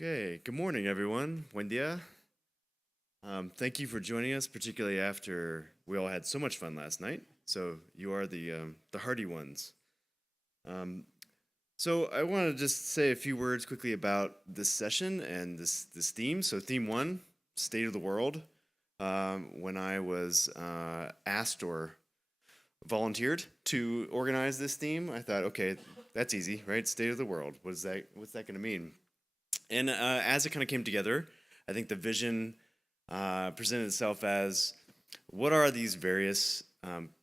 Okay, good morning, everyone. Buen dia. Thank you for joining us, particularly after we all had so much fun last night. So you are the hardy ones. So I want to just say a few words quickly about this session and this theme. So theme one, state of the world. When I was asked or volunteered to organize this theme, I thought, okay, that's easy, right? State of the world. What's that going to mean? And as it kind of came together, I think the vision presented itself as what are these various,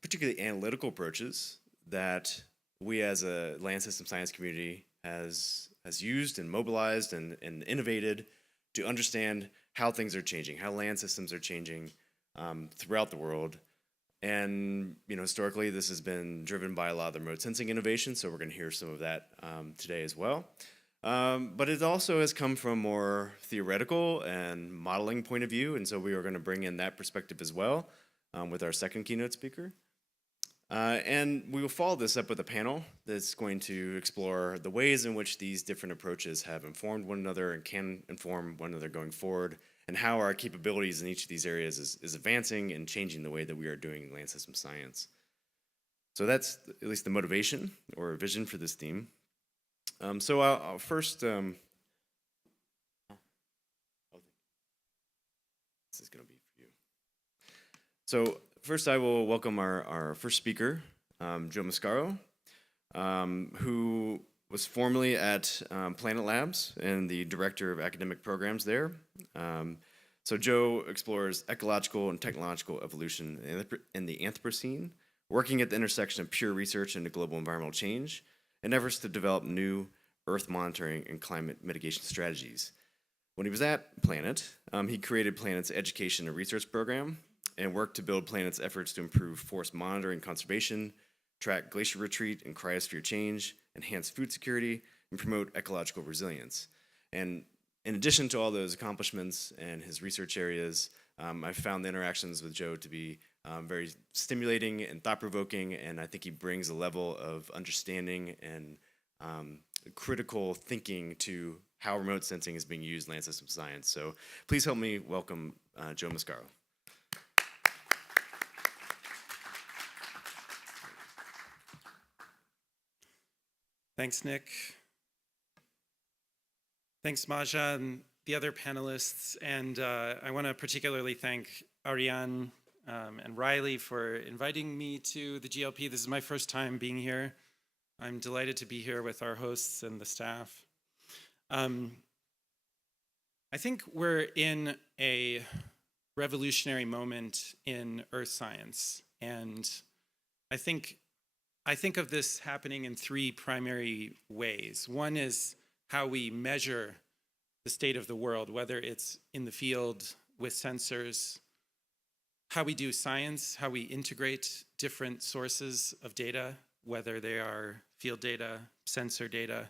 particularly analytical approaches that we as a land system science community has used and mobilized and innovated to understand how things are changing, how land systems are changing throughout the world. And historically, this has been driven by a lot of the remote sensing innovation, so we're going to hear some of that today as well. But it also has come from more theoretical and modeling point of view, and so we are going to bring in that perspective as well with our second keynote speaker. And we will follow this up with a panel that's going to explore the ways in which these different approaches have informed one another and can inform one another going forward, and how our capabilities in each of these areas is advancing and changing the way that we are doing land system science. So that's at least the motivation or vision for this theme. So I'll first, this is going to be for you. So first I will welcome our first speaker, Joe Mascaro, who was formerly at Planet Labs and the director of academic programs there. So Joe explores ecological and technological evolution in the Anthropocene, working at the intersection of pure research into global environmental change and efforts to develop new Earth monitoring and climate mitigation strategies. When he was at Planet, he created Planet's education and research program and worked to build Planet's efforts to improve forest monitoring and conservation, track glacier retreat and cryosphere change, enhance food security, and promote ecological resilience. And in addition to all those accomplishments and his research areas, I found the interactions with Joe to be very stimulating and thought-provoking, and I think he brings a level of understanding and critical thinking to how remote sensing is being used in land system science. So please help me welcome Joe Mascaro. Thanks, Nick. Thanks, Maja and the other panelists. And I want to particularly thank Ariane and Riley for inviting me to the GLP. This is my first time being here. I'm delighted to be here with our hosts and the staff. I think we're in a revolutionary moment in earth science. And I think of this happening in three primary ways. One is how we measure the state of the world, whether it's in the field with sensors, how we do science, how we integrate different sources of data, whether they are field data, sensor data.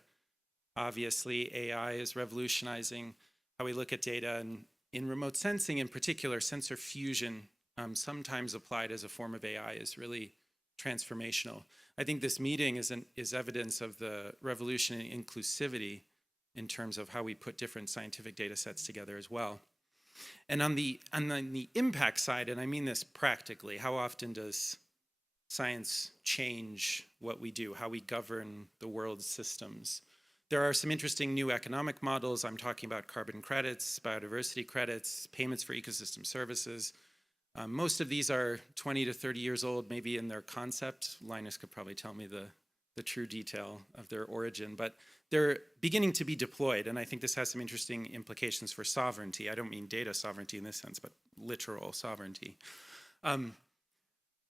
Obviously, AI is revolutionizing how we look at data, and in remote sensing in particular, sensor fusion, sometimes applied as a form of AI, is really transformational. I think this meeting is evidence of the revolution in inclusivity in terms of how we put different scientific data sets together as well. And on the impact side, and I mean this practically, how often does science change what we do, how we govern the world's systems? There are some interesting new economic models. I'm talking about carbon credits, biodiversity credits, payments for ecosystem services. Most of these are 20 to 30 years old, maybe in their concept. Linus could probably tell me the true detail of their origin, but they're beginning to be deployed, and I think this has some interesting implications for sovereignty. I don't mean data sovereignty in this sense, but literal sovereignty.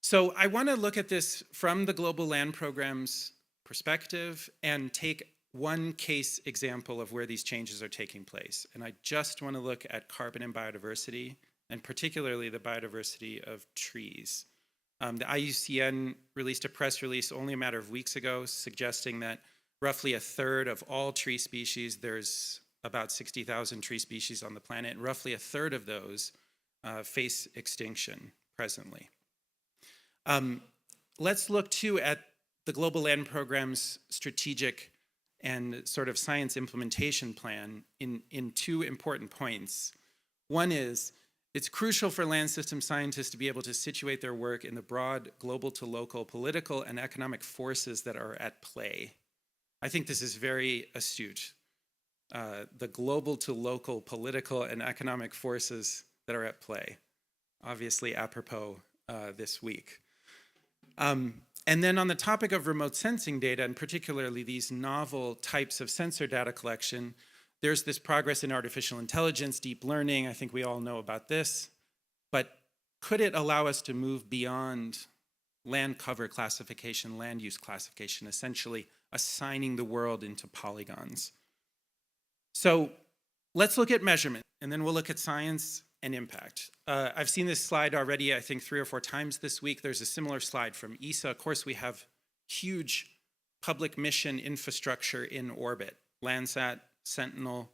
So I want to look at this from the Global Land Program's perspective and take one case example of where these changes are taking place. And I just want to look at carbon and biodiversity, and particularly the biodiversity of trees. The IUCN released a press release only a matter of weeks ago suggesting that roughly a third of all tree species, there's about 60,000 tree species on the planet, and roughly a third of those face extinction presently. Let's look too at the Global Land Program's strategic and sort of science implementation plan in two important points. One is, it's crucial for land system scientists to be able to situate their work in the broad global to local political and economic forces that are at play. I think this is very astute. The global to local political and economic forces that are at play, obviously apropos this week. And then on the topic of remote sensing data, and particularly these novel types of sensor data collection, there's this progress in artificial intelligence, deep learning. I think we all know about this. But could it allow us to move beyond land cover classification, land use classification, essentially assigning the world into polygons? So let's look at measurement, and then we'll look at science and impact. I've seen this slide already, I think 3 or 4 times this week. There's a similar slide from ESA. Of course, we have huge public mission infrastructure in orbit, Landsat, Sentinel,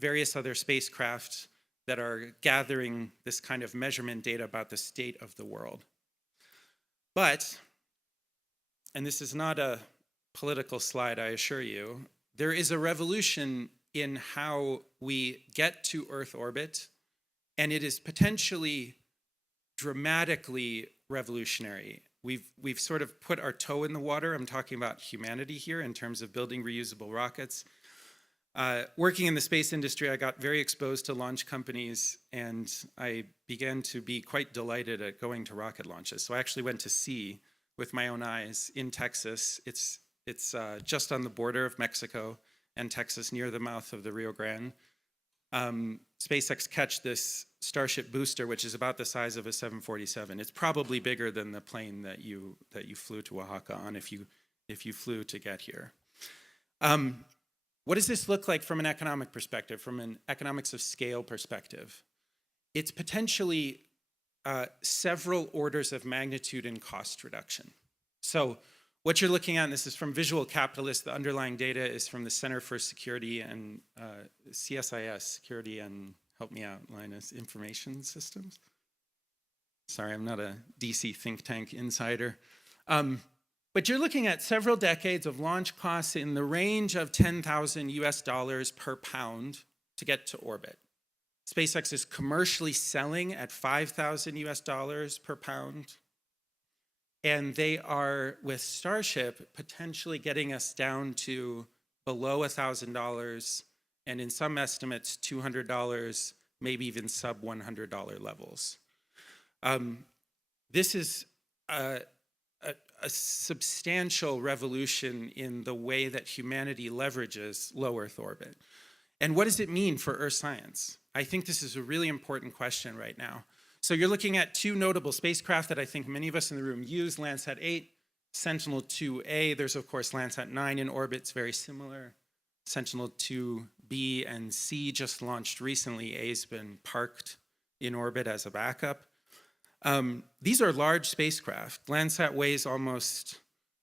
various other spacecraft that are gathering this kind of measurement data about the state of the world. But, and this is not a political slide, I assure you, there is a revolution in how we get to Earth orbit, and it is potentially dramatically revolutionary. We've sort of put our toe in the water. I'm talking about humanity here in terms of building reusable rockets. Working in the space industry, I got very exposed to launch companies, and I began to be quite delighted at going to rocket launches. So I actually went to see with my own eyes in Texas. It's just on the border of Mexico and Texas, near the mouth of the Rio Grande. SpaceX catch this Starship booster, which is about the size of a 747. It's probably bigger than the plane that you flew to Oaxaca on if you flew to get here. What does this look like from an economic perspective, from an economics of scale perspective? It's potentially several orders of magnitude in cost reduction. So what you're looking at, and this is from Visual Capitalist, the underlying data is from the Center for Security and CSIS, Security and, help me out, Linus, Information Systems? Sorry, I'm not a DC think tank insider. But you're looking at several decades of launch costs in the range of 10,000 US dollars per pound to get to orbit. SpaceX is commercially selling at 5,000 US dollars per pound. And they are, with Starship, potentially getting us down to below $1,000, and in some estimates, $200, maybe even sub $100 levels. This is a substantial revolution in the way that humanity leverages low Earth orbit. And what does it mean for Earth science? I think this is a really important question right now. So you're looking at 2 notable spacecraft that I think many of us in the room use, Landsat 8, Sentinel-2A. There's, of course, Landsat 9 in orbit. It's very similar. Sentinel-2B and C just launched recently. A's been parked in orbit as a backup. These are large spacecraft. Landsat weighs almost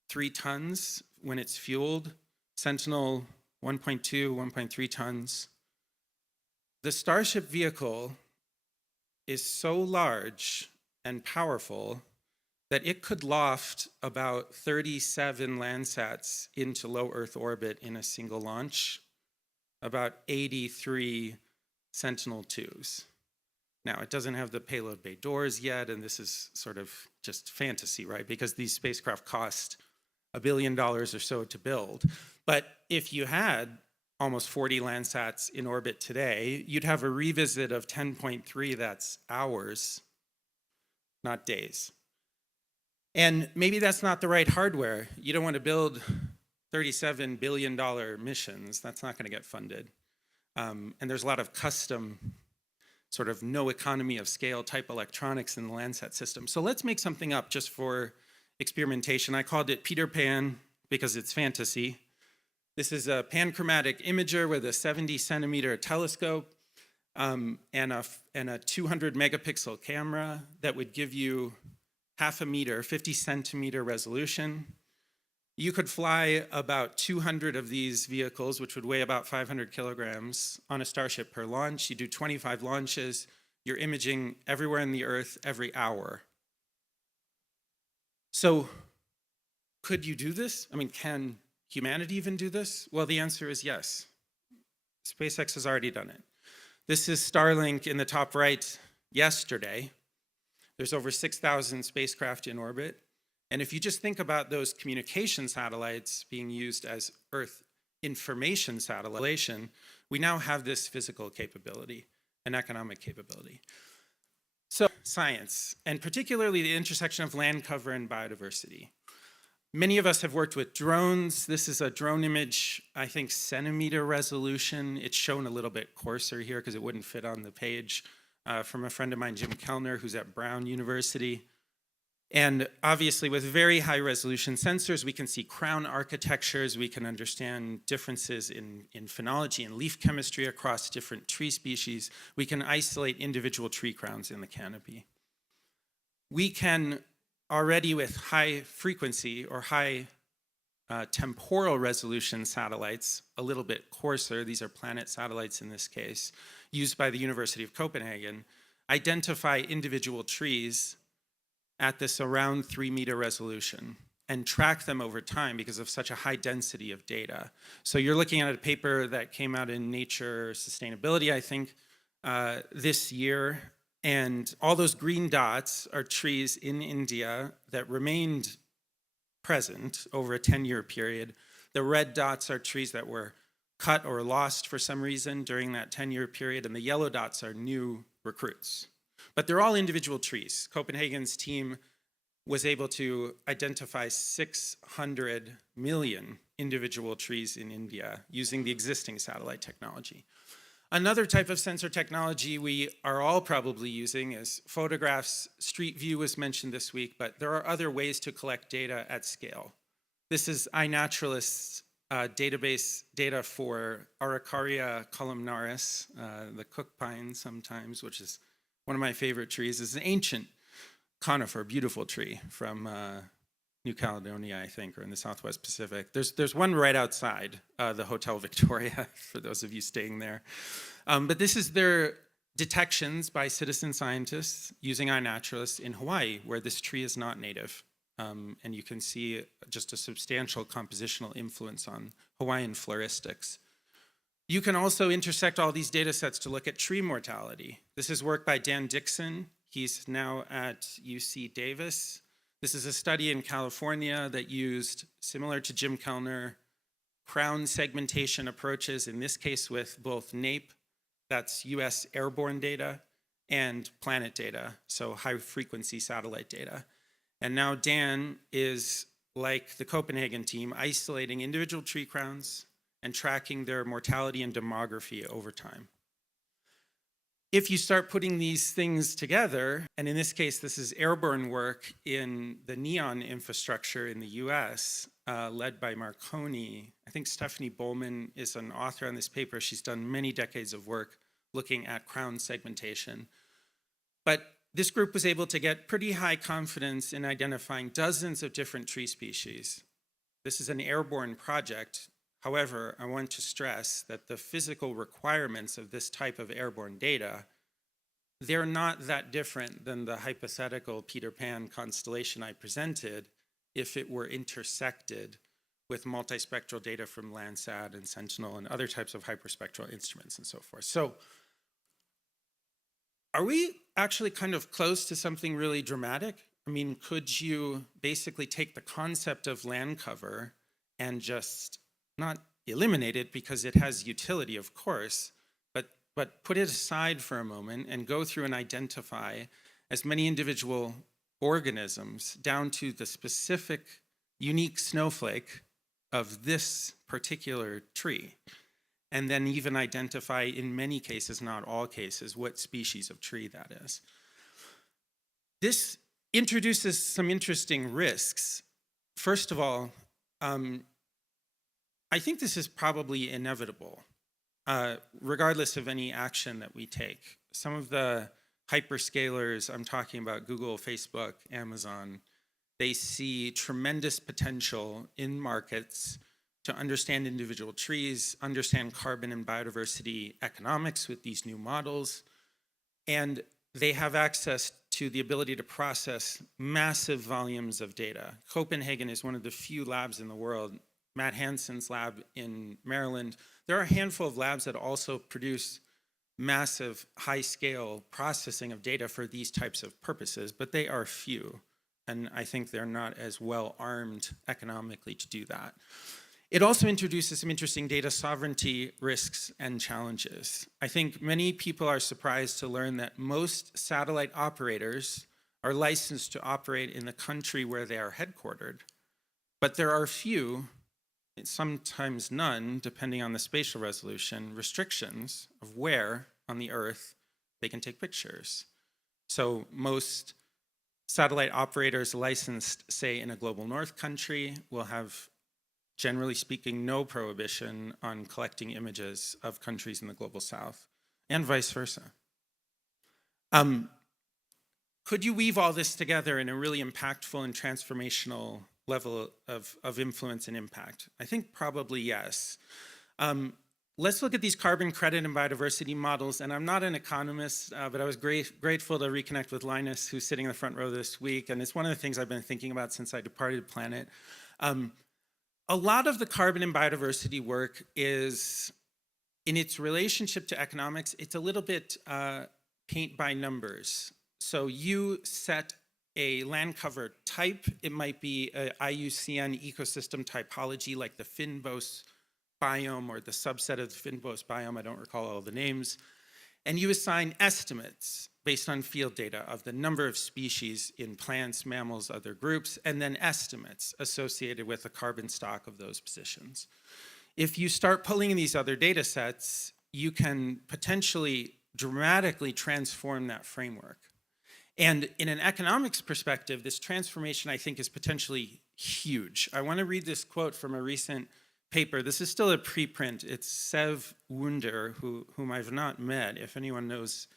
3 tons when it's fueled. Sentinel, 1.2, 1.3 tons. The Starship vehicle is so large and powerful that it could loft about 37 Landsats into low Earth orbit in a single launch, about 83 Sentinel-2s. Now, it doesn't have the payload bay doors yet, and this is sort of just fantasy, right? Because these spacecraft cost $1 billion or so to build. But if you had almost 40 Landsats in orbit today, you'd have a revisit of 10.3, that's hours, not days. And maybe that's not the right hardware. You don't want to build $37 billion missions. That's not going to get funded. And there's a lot of custom, sort of no economy of scale type electronics in the Landsat system. So let's make something up just for experimentation. I called it Peter Pan because it's fantasy. This is a panchromatic imager with a 70 centimeter telescope and a 200 megapixel camera that would give you half a meter, 50 centimeter resolution. You could fly about 200 of these vehicles, which would weigh about 500 kilograms on a Starship per launch. You do 25 launches. You're imaging everywhere in the Earth every hour. So could you do this? I mean, can humanity even do this? Well, the answer is yes. SpaceX has already done it. This is Starlink in the top right yesterday. There's over 6,000 spacecraft in orbit. And if you just think about those communication satellites being used as Earth information satellites, we now have this physical capability and economic capability. So science, and particularly the intersection of land cover and biodiversity. Many of us have worked with drones. This is a drone image, I think centimeter resolution. It's shown a little bit coarser here because it wouldn't fit on the page, from a friend of mine, Jim Kellner, who's at Brown University. And obviously with very high resolution sensors, we can see crown architectures, we can understand differences in phenology and leaf chemistry across different tree species. We can isolate individual tree crowns in the canopy. We can already with high frequency or high temporal resolution satellites, a little bit coarser, these are planet satellites in this case, used by the University of Copenhagen, identify individual trees at this around 3-meter resolution and track them over time because of such a high density of data. So you're looking at a paper that came out in Nature Sustainability, I think, this year. And all those green dots are trees in India that remained present over a 10-year period. The red dots are trees that were cut or lost for some reason during that 10-year period, and the yellow dots are new recruits. But they're all individual trees. Copenhagen's team was able to identify 600 million individual trees in India using the existing satellite technology. Another type of sensor technology we are all probably using is photographs. Street View was mentioned this week, but there are other ways to collect data at scale. This is iNaturalist's database data for Araucaria columnaris, the cook pine sometimes, which is one of my favorite trees. It's an ancient conifer, beautiful tree from New Caledonia, I think, or in the Southwest Pacific. There's one right outside the Hotel Victoria, for those of you staying there. But this is their detections by citizen scientists using iNaturalist in Hawaii, where this tree is not native. And you can see just a substantial compositional influence on Hawaiian floristics. You can also intersect all these data sets to look at tree mortality. This is work by Dan Dixon. He's now at UC Davis. This is a study in California that used, similar to Jim Kellner, crown segmentation approaches, in this case with both NAPE, that's US airborne data, and planet data, so high frequency satellite data. And now Dan is, like the Copenhagen team, isolating individual tree crowns and tracking their mortality and demography over time. If you start putting these things together, and in this case, this is airborne work in the NEON infrastructure in the US, led by Marconi. I think Stephanie Bowman is an author on this paper. She's done many decades of work looking at crown segmentation. But this group was able to get pretty high confidence in identifying dozens of different tree species. This is an airborne project. However, I want to stress that the physical requirements of this type of airborne data, they're not that different than the hypothetical Peter Pan constellation I presented if it were intersected with multispectral data from Landsat and Sentinel and other types of hyperspectral instruments and so forth. So are we actually kind of close to something really dramatic? I mean, could you basically take the concept of land cover and just not eliminate it because it has utility, of course, but put it aside for a moment and go through and identify as many individual organisms down to the specific unique snowflake of this particular tree, and then even identify, in many cases, not all cases, what species of tree that is. This introduces some interesting risks. First of all, I think this is probably inevitable, regardless of any action that we take. Some of the hyperscalers, I'm talking about Google, Facebook, Amazon, they see tremendous potential in markets to understand individual trees, understand carbon and biodiversity economics with these new models, and they have access to the ability to process massive volumes of data. Copenhagen is one of the few labs in the world. Matt Hansen's lab in Maryland. There are a handful of labs that also produce massive high-scale processing of data for these types of purposes, but they are few. And I think they're not as well armed economically to do that. It also introduces some interesting data sovereignty risks and challenges. I think many people are surprised to learn that most satellite operators are licensed to operate in the country where they are headquartered, but there are few, sometimes none, depending on the spatial resolution, restrictions of where on the Earth they can take pictures. So most satellite operators licensed, say, in a global north country will have, generally speaking, no prohibition on collecting images of countries in the global south, and vice versa. Could you weave all this together in a really impactful and transformational level of influence and impact? I think probably yes. Let's look at these carbon credit and biodiversity models. And I'm not an economist, but I was grateful to reconnect with Linus, who's sitting in the front row this week. And it's one of the things I've been thinking about since I departed Planet. A lot of the carbon and biodiversity work is, in its relationship to economics, it's a little bit paint by numbers. So you set a land cover type. It might be a IUCN ecosystem typology like the Fynbos biome or the subset of the Fynbos biome. I don't recall all the names. And you assign estimates based on field data of the number of species in plants, mammals, other groups, and then estimates associated with the carbon stock of those positions. If you start pulling in these other data sets, you can potentially dramatically transform that framework. And in an economics perspective, this transformation, I think, is potentially huge. I want to read this quote from a recent paper. This is still a preprint. It's Sev Wunder, whom I've not met. If anyone knows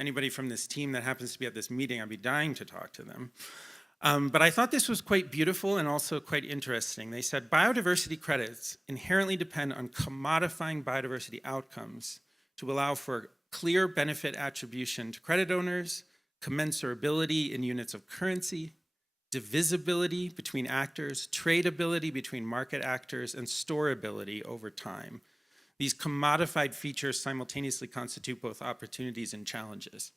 anybody from this team that happens to be at this meeting, I'd be dying to talk to them. But I thought this was quite beautiful and also quite interesting. They said, biodiversity credits inherently depend on commodifying biodiversity outcomes to allow for clear benefit attribution to credit owners, commensurability in units of currency, divisibility between actors, tradability between market actors, and storability over time. These commodified features simultaneously constitute both opportunities and challenges.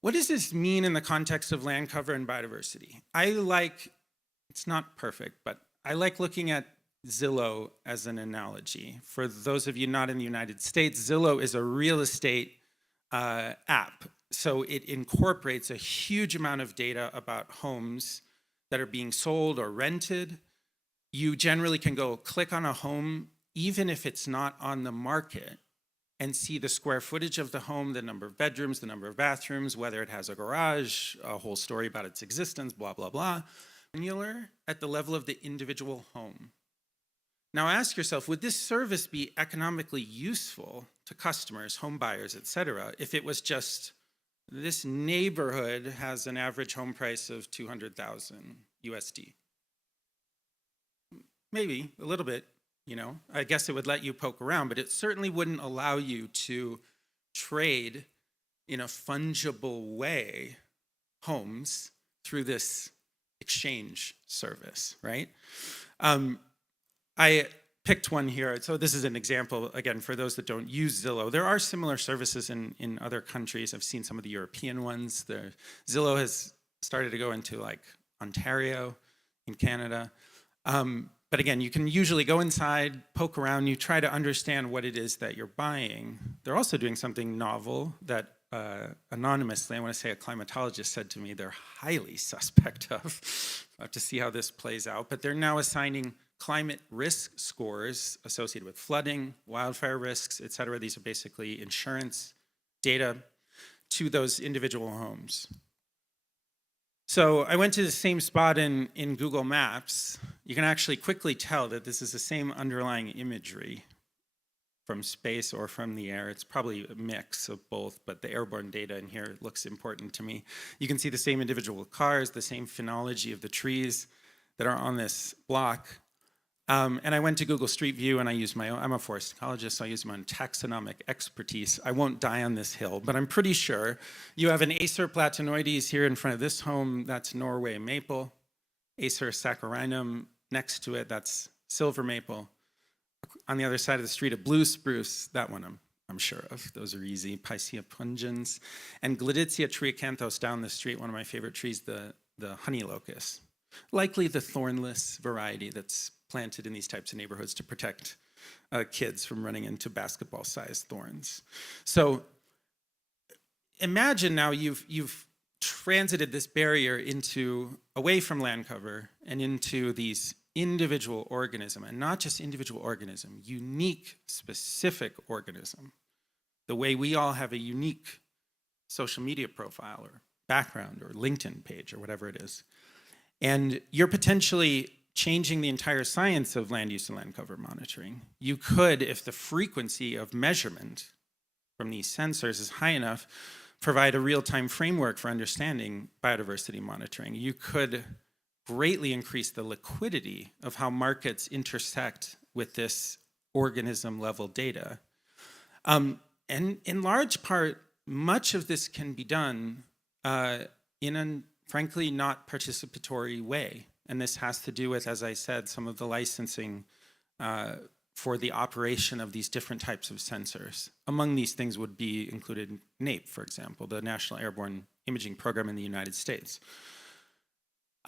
What does this mean in the context of land cover and biodiversity? It's not perfect, but I like looking at Zillow as an analogy. For those of you not in the United States, Zillow is a real estate app. So it incorporates a huge amount of data about homes that are being sold or rented. You generally can go click on a home, even if it's not on the market, and see the square footage of the home, the number of bedrooms, the number of bathrooms, whether it has a garage, a whole story about its existence, blah, blah, blah. Granular at the level of the individual home. Now ask yourself, would this service be economically useful to customers, home buyers, et cetera, if it was just, this neighborhood has an average home price of 200,000 USD? Maybe a little bit, I guess it would let you poke around, but it certainly wouldn't allow you to trade in a fungible way homes through this exchange service, right? I picked one here. So this is an example, again, for those that don't use Zillow. There are similar services in other countries. I've seen some of the European ones. Zillow has started to go into like Ontario in Canada. But again, you can usually go inside, poke around, you try to understand what it is that you're buying. They're also doing something novel that anonymously, I want to say a climatologist said to me, they're highly suspect of. I have to see how this plays out. But they're now assigning climate risk scores associated with flooding, wildfire risks, et cetera. These are basically insurance data to those individual homes. So I went to the same spot in Google Maps. You can actually quickly tell that this is the same underlying imagery from space or from the air. It's probably a mix of both, but the airborne data in here looks important to me. You can see the same individual cars, the same phenology of the trees that are on this block. And I went to Google Street View and I used my own, I'm a forest ecologist, so I used my own taxonomic expertise. I won't die on this hill, but I'm pretty sure you have an Acer platanoides here in front of this home, that's Norway maple. Acer saccharinum next to it, that's silver maple. On the other side of the street, a blue spruce. That one I'm sure of. Those are easy. Picea pungens. And Gladitsia triacanthos down the street, one of my favorite trees, the honey locust. Likely the thornless variety that's planted in these types of neighborhoods to protect kids from running into basketball-sized thorns. So imagine now you've transited this barrier away from land cover and into these individual organism, and not just individual organism, unique, specific organism. The way we all have a unique social media profile or background or LinkedIn page or whatever it is. And you're potentially changing the entire science of land use and land cover monitoring. You could, if the frequency of measurement from these sensors is high enough, provide a real-time framework for understanding biodiversity monitoring. You could greatly increase the liquidity of how markets intersect with this organism-level data. And in large part, much of this can be done in a, frankly, not participatory way. And this has to do with, as I said, some of the licensing for the operation of these different types of sensors. Among these things would be included NAPE, for example, the National Airborne Imaging Program in the United States.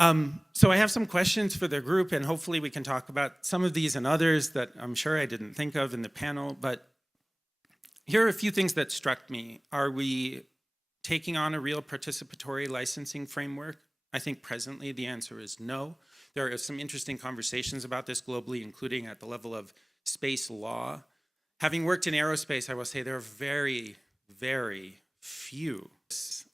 So I have some questions for the group, and hopefully we can talk about some of these and others that I'm sure I didn't think of in the panel, but here are a few things that struck me. Are we taking on a real participatory licensing framework? I think presently the answer is no. There are some interesting conversations about this globally, including at the level of space law. Having worked in aerospace, I will say there are very, very few.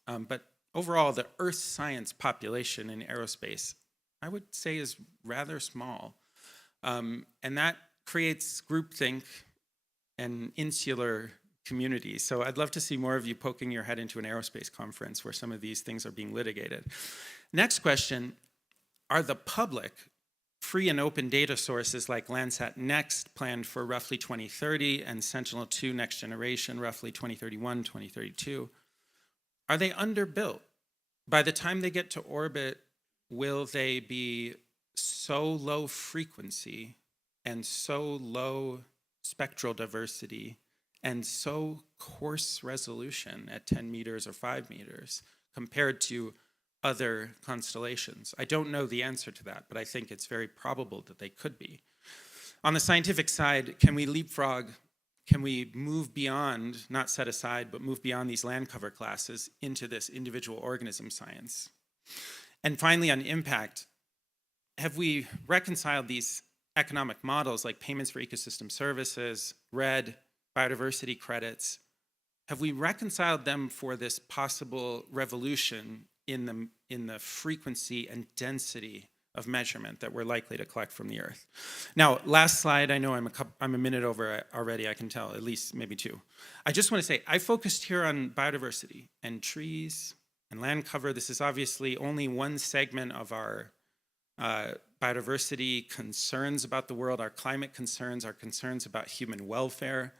But overall, the Earth science population in aerospace, I would say, is rather small. And that creates groupthink and insular community. So I'd love to see more of you poking your head into an aerospace conference where some of these things are being litigated. Next question, are the public free and open data sources like Landsat Next planned for roughly 2030 and Sentinel-2 Next Generation roughly 2031, 2032, are they underbuilt? By the time they get to orbit, will they be so low frequency and so low spectral diversity and so coarse resolution at 10 meters or 5 meters compared to other constellations? I don't know the answer to that, but I think it's very probable that they could be. On the scientific side, can we leapfrog? Can we move beyond, not set aside, but move beyond these land cover classes into this individual organism science? And finally, on impact, have we reconciled these economic models like payments for ecosystem services, RED, biodiversity credits? Have we reconciled them for this possible revolution in the frequency and density of measurement that we're likely to collect from the Earth? Now, last slide, I know I'm a minute over already, I can tell, at least maybe two. I just want to say, I focused here on biodiversity and trees and land cover. This is obviously only one segment of our biodiversity concerns about the world, our climate concerns, our concerns about human welfare.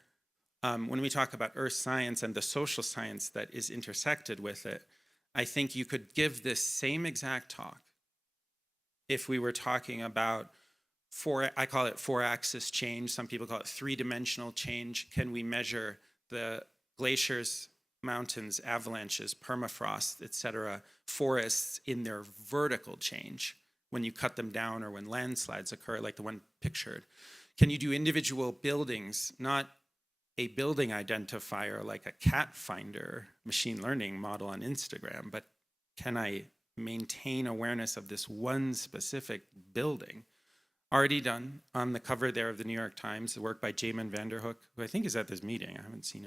When we talk about Earth science and the social science that is intersected with it, I think you could give this same exact talk if we were talking about I call it four-axis change. Some people call it three-dimensional change. Can we measure the glaciers, mountains, avalanches, permafrost, et cetera, forests in their vertical change when you cut them down or when landslides occur, like the one pictured? Can you do individual buildings, not a building identifier like a cat finder machine learning model on Instagram, but can I maintain awareness of this one specific building? Already done on the cover there of the New York Times, the work by Jamin Vanderhoek, who I think is at this meeting. I haven't seen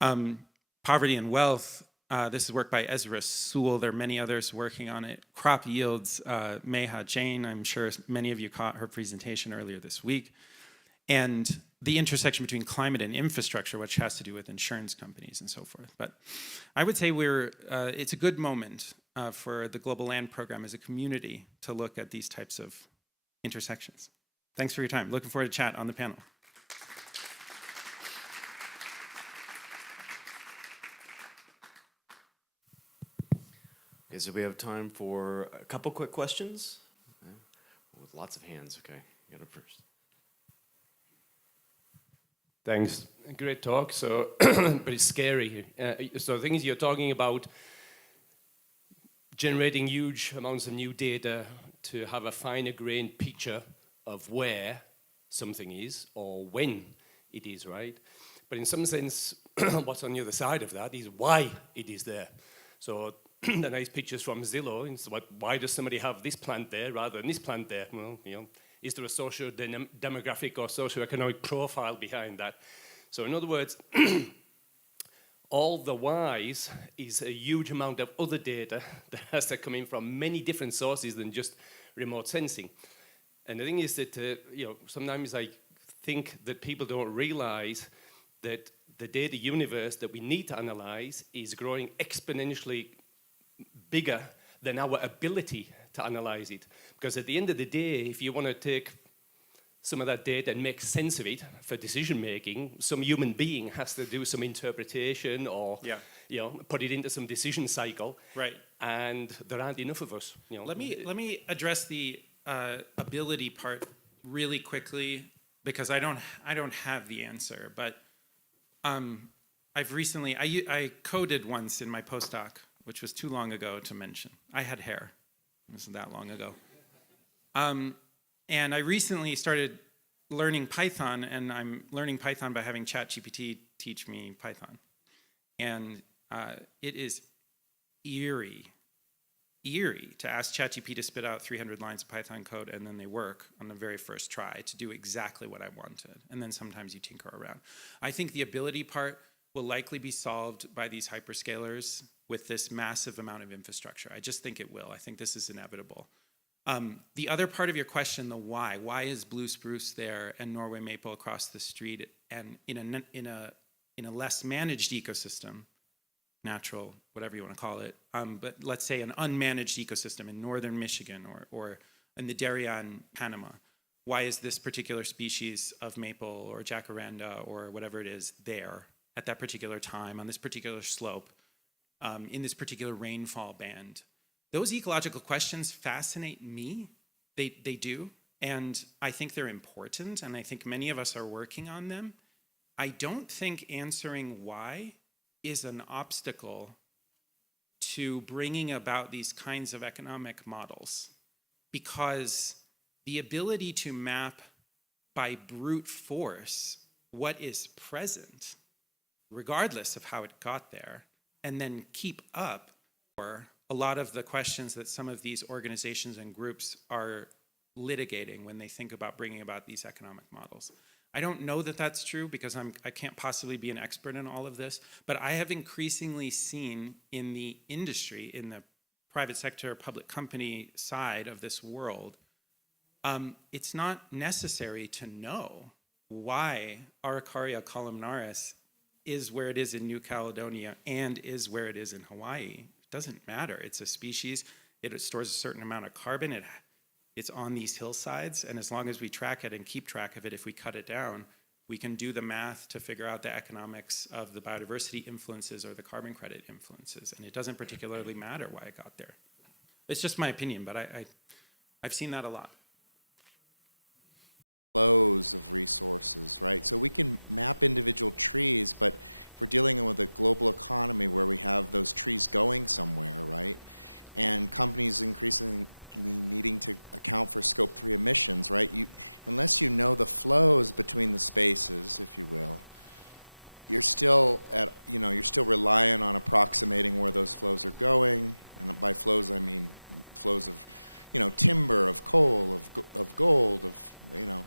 him. Poverty and wealth, this is work by Ezra Sewell. There are many others working on it. Crop yields, Maja Jane, I'm sure many of you caught her presentation earlier this week. And the intersection between climate and infrastructure, which has to do with insurance companies and so forth. But I would say it's a good moment for the Global Land Program as a community to look at these types of intersections. Thanks for your time. Looking forward to chat on the panel. Okay, so we have time for a couple quick questions. With lots of hands, okay. Get up first. Thanks. Great talk. So, but it's scary. So the thing is, you're talking about generating huge amounts of new data to have a finer grained picture of where something is or when it is, right? But in some sense, what's on the other side of that is why it is there. So the nice pictures from Zillow, it's like, why does somebody have this plant there rather than this plant there? Well, you know, is there a social demographic or socioeconomic profile behind that? So in other words, all the whys is a huge amount of other data that has to come in from many different sources than just remote sensing. And the thing is that, you know, sometimes I think that people don't realize that the data universe that we need to analyze is growing exponentially bigger than our ability to analyze it. Because at the end of the day, if you want to take some of that data and make sense of it for decision making, some human being has to do some interpretation or you know, put it into some decision cycle. Right. And there aren't enough of us. You know. Let me address the ability part really quickly, because I don't have the answer. But I've recently I coded once in my postdoc, which was too long ago to mention. I had hair. It wasn't that long ago. And I recently started learning Python, and I'm learning Python by having ChatGPT teach me Python. And it is eerie to ask ChatGPT to spit out 300 lines of Python code, and then they work on the very first try to do exactly what I wanted. And then sometimes you tinker around. I think the ability part will likely be solved by these hyperscalers with this massive amount of infrastructure. I just think it will. I think this is inevitable. The other part of your question, the why. Why is blue spruce there and Norway maple across the street, and in a less managed ecosystem, natural, whatever you want to call it, but let's say an unmanaged ecosystem in northern Michigan or in the Darien, Panama. Why is this particular species of maple or jacaranda or whatever it is there at that particular time on this particular slope in this particular rainfall band? Those ecological questions fascinate me. They do, and I think they're important, and I think many of us are working on them. I don't think answering why is an obstacle to bringing about these kinds of economic models, because the ability to map by brute force what is present, regardless of how it got there, and then keep up for a lot of the questions that some of these organizations and groups are litigating when they think about bringing about these economic models. I don't know that that's true, because I can't possibly be an expert in all of this, but I have increasingly seen in the industry, in the private sector, public company side of this world, it's not necessary to know why Araucaria columnaris is where it is in New Caledonia and is where it is in Hawaii. It doesn't matter. It's a species. It stores a certain amount of carbon. It's on these hillsides, and as long as we track it and keep track of it, if we cut it down, we can do the math to figure out the economics of the biodiversity influences or the carbon credit influences, and it doesn't particularly matter why it got there. It's just my opinion, but I've seen that a lot. Flows of resources, right? So we can map individual trees, but if we're dealing with a global economy where we have those trees going somewhere, right? And companies increasingly needing to account for scope 3 emissions, right? Unless you know the flows between the spaces, if you will, you're still you're still relying on approximating where those flows are going. And by flows, I mean flows of, timber, of coal, of gold, of,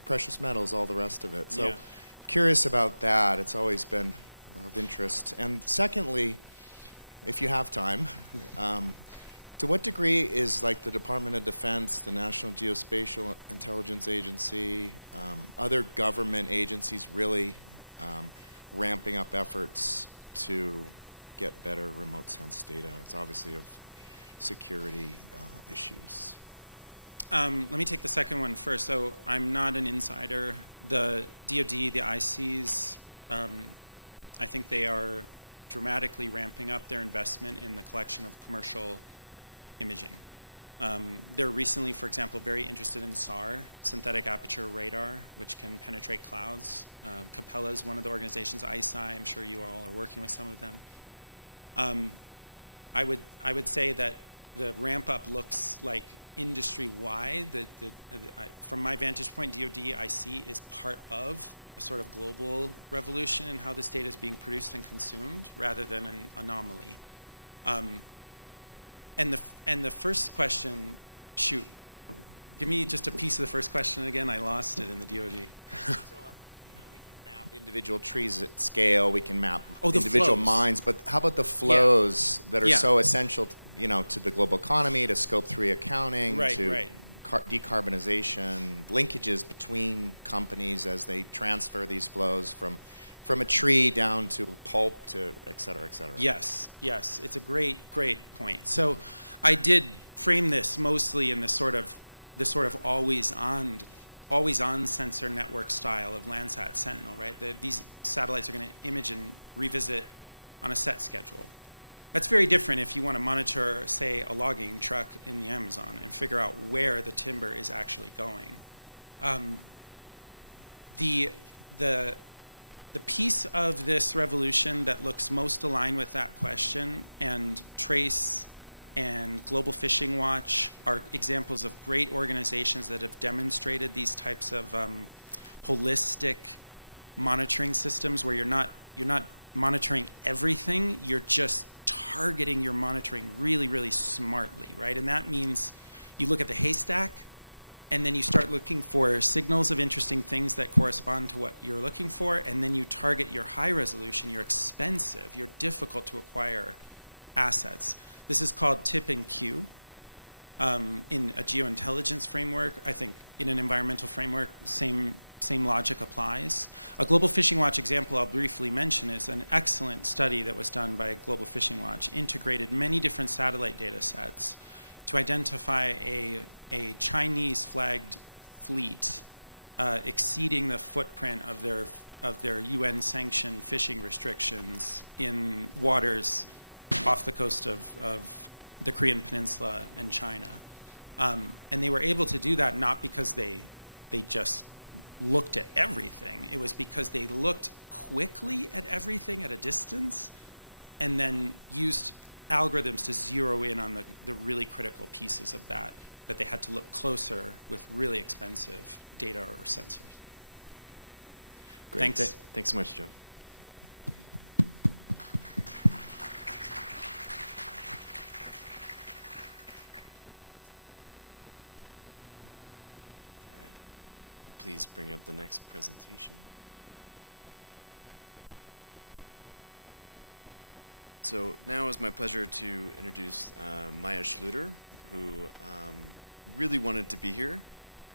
precious metals, all the rest of it. So Yeah. Curious about that. It's always been of interest. And secondly, if you have time, to what degree is like the Department of Defense, the National Geospatial Intelligence Agency, other government agencies really ramping up efforts to get better remote sense data? It's obviously of security issues. Let me take the second one first. So I'm not an insider. The DoD, the ICs, I think they are dramatically ramping up their investment in the collection of commercial imaging. They're recently, for example, very interested in SAR, synthetic aperture radar, which can penetrate clouds. Capella is one of the organizations, ISI, I'm sure you all are working with some of them. I would say that the ramp up looks like industry-wide. From my vantage point, DoD, I see, is part of a sort of global revolution in how this data is being produced and consumed, rather than an anomaly. And the first question, shoot, give me just a piece of the first question again. I lost it in the DoD. So, we can map individual trees at scale. We can map the individual flows. mines. But how about the flows that are Yeah. so essential, to the global economy, to Scope 3 accounting, Right, to right. decarbonization, linkages between companies as they transfer these flows from a tree down to pulp to et cetera, et cetera. Yes, it's a great point. So I did frame this mostly in the sort of always on sensor network style of Landsat Sentinel, right? These satellites are going to image and revisit on a set schedule. That's very different if you want to monitor, say, a logging truck in the Amazon and figure out where the timber is actually going. The piece of this revolution that looks most aligned with that question, and Trace and Global Fishing Watch are examples of great organizations that have demonstrated these types of holistic monitoring systems where you're not monitoring everything, you're just targeting your monitoring really, really smartly, right? And that means you look at the haystack, and then you start looking for signals of interesting things that correspond to what you're looking for, and then you target your high resolution, your expensive, your difficult to acquire assets. This is called tip and cue in a geointelligence framework. I think in an environmental framework, same logic applies. A Global Fishing Watch example I'll briefly mention is an excellent study that was done by Global Fishing Watch, integrated many different satellite data sets to identify a Chinese flagged fleet exceeding the footprint of their UN sanctioned fishing restrictions in waters off the coast of the Korean Peninsula and China. And they were able to do that not because they just looked at everything. It was because they looked quickly at everything at a distance and then used algorithms to zero in on the really critical pieces of that they had to look closer with really expensive data or sensors. Great. Thanks. Thanks so much, Joe. Please bring up the next presentation. So now it's my pleasure to introduce Maja Schlüter, who really wanted to be here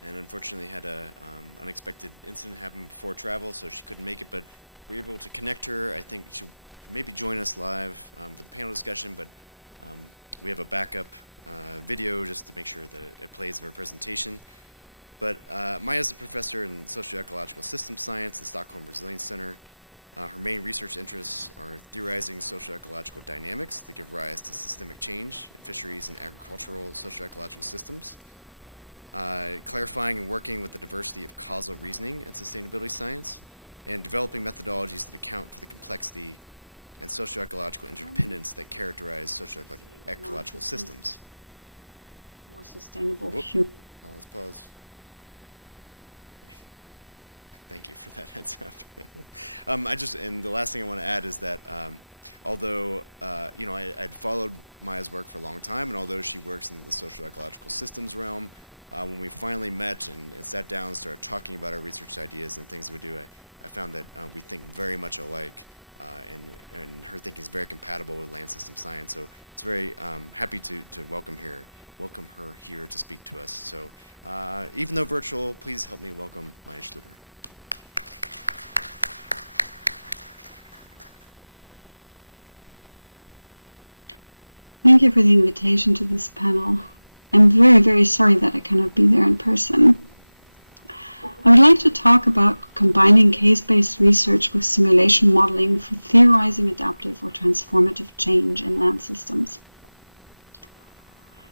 and unfortunately had a unexpected incident happen before travel, so she couldn't make it, but we were able to connect her. I think she'll maybe join us live for the panel discussion, but we have a backup video just to make sure that it plays her presentation. But Maja is a professor in social-ecological system science at the Stockholm Resilience Centre. Her main research interests are theorizing social-ecological dynamics that give rise to systemic change in fisheries and agricultural social-ecological systems, clarifying and working with the diversity of causal reasoning in sustainability science, and developing methodologies that account for the complexity and socio-ecological interdependence that characterize socio-ecological systems. More sustainable. Pause. Thank you for that heads up. And the last thing I want to add is that although I'd followed Maja's work for a long time, and although she works in the socio-ecological systems realm, when we finally met and sat down and started talking about our research ideas and things we do, I found that we think very much alike, and her thinking is very compatible with land system science. So it's very happy to welcome her here to speak to us. So even though virtual, please help me welcome Maja Schlüter. Thank you for the invitation to this panel. I'm very, very sorry that I cannot be there in person. I would like to talk about combining case-based research with simulation modeling for theorizing adaptive or transformative change in land systems.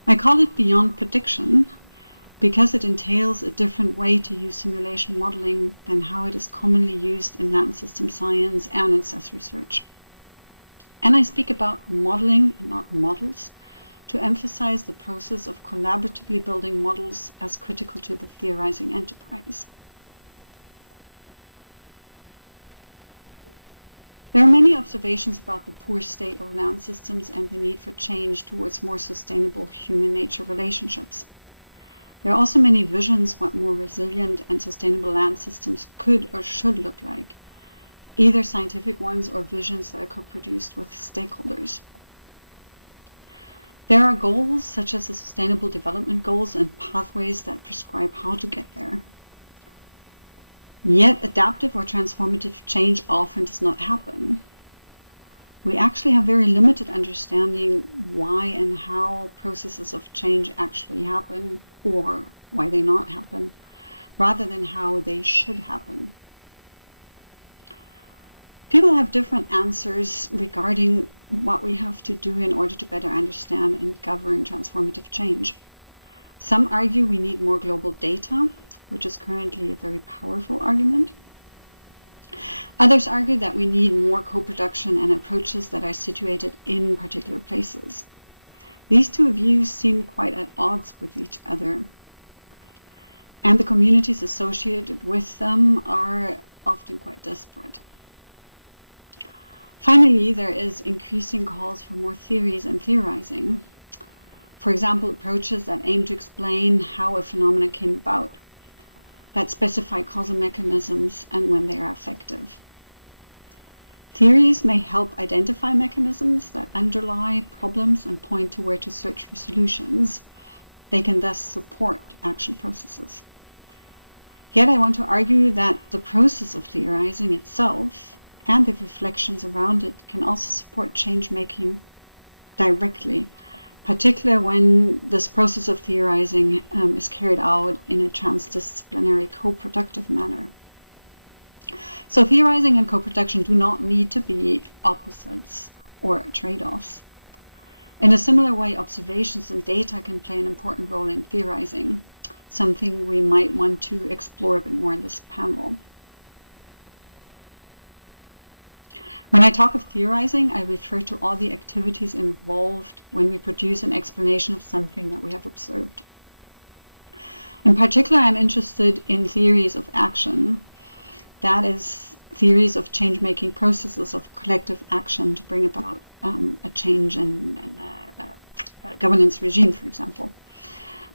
I call it beyond prediction because it entails a different way to use simulation modeling than how it is commonly used in land system science and in CES research. And I speak about modeling and not models to emphasize the process of collaboratively building models as critical to the theorizing enterprise. There are many observations about the poor state of land systems and the need for change towards more sustainable human-nature relationships. There are also many visions what more resilient and sustainable land systems could or should look like, either scientific ones or visions that are co-produced with stakeholders. There are goals such as the Sustainable Development Goals and pathways that prescribe how to get there. Yet adaptive or transformative change often does not happen. We actually have very limited understanding why and how processes of change actually happen or why they not happen, rather than how they should happen. People have different answers regarding what we have to do in order to better understand and govern transformative change. Some argue we need more global data, which is currently a very powerful argument. Others argue that we need more co-production and approaches that are situated in particular places. These two views seem quite at odds with each other, and the communities associated with them are often quite disparate. Finally, there is increasing calls for more theories and theorizing. For example, approaches that aim to explain how a phenomenon came about, that specify causal mechanisms and when they are effective. Theories may help identify mechanisms that underlie problems and point to where to search for solutions. They can thus support action processes. Yet I want to argue that the process of theorizing itself and the reflections around it can also support change-making directly, particularly when this process of theorizing is carried out in a transdisciplinary co-productive manner. So theorizing and co-production do not need to be opposites or trade-offs. In a similar way, observations and data can play an important role in theorizing, something we might want to explore a bit more in this panel. When I talk of theorizing, I refer to all the activities involved when we produce an explanation of something that we have observed. In particular, I'm interested in theories of action, that is, theories of change-making processes of collective action to bring about a change in a governance regime, for example.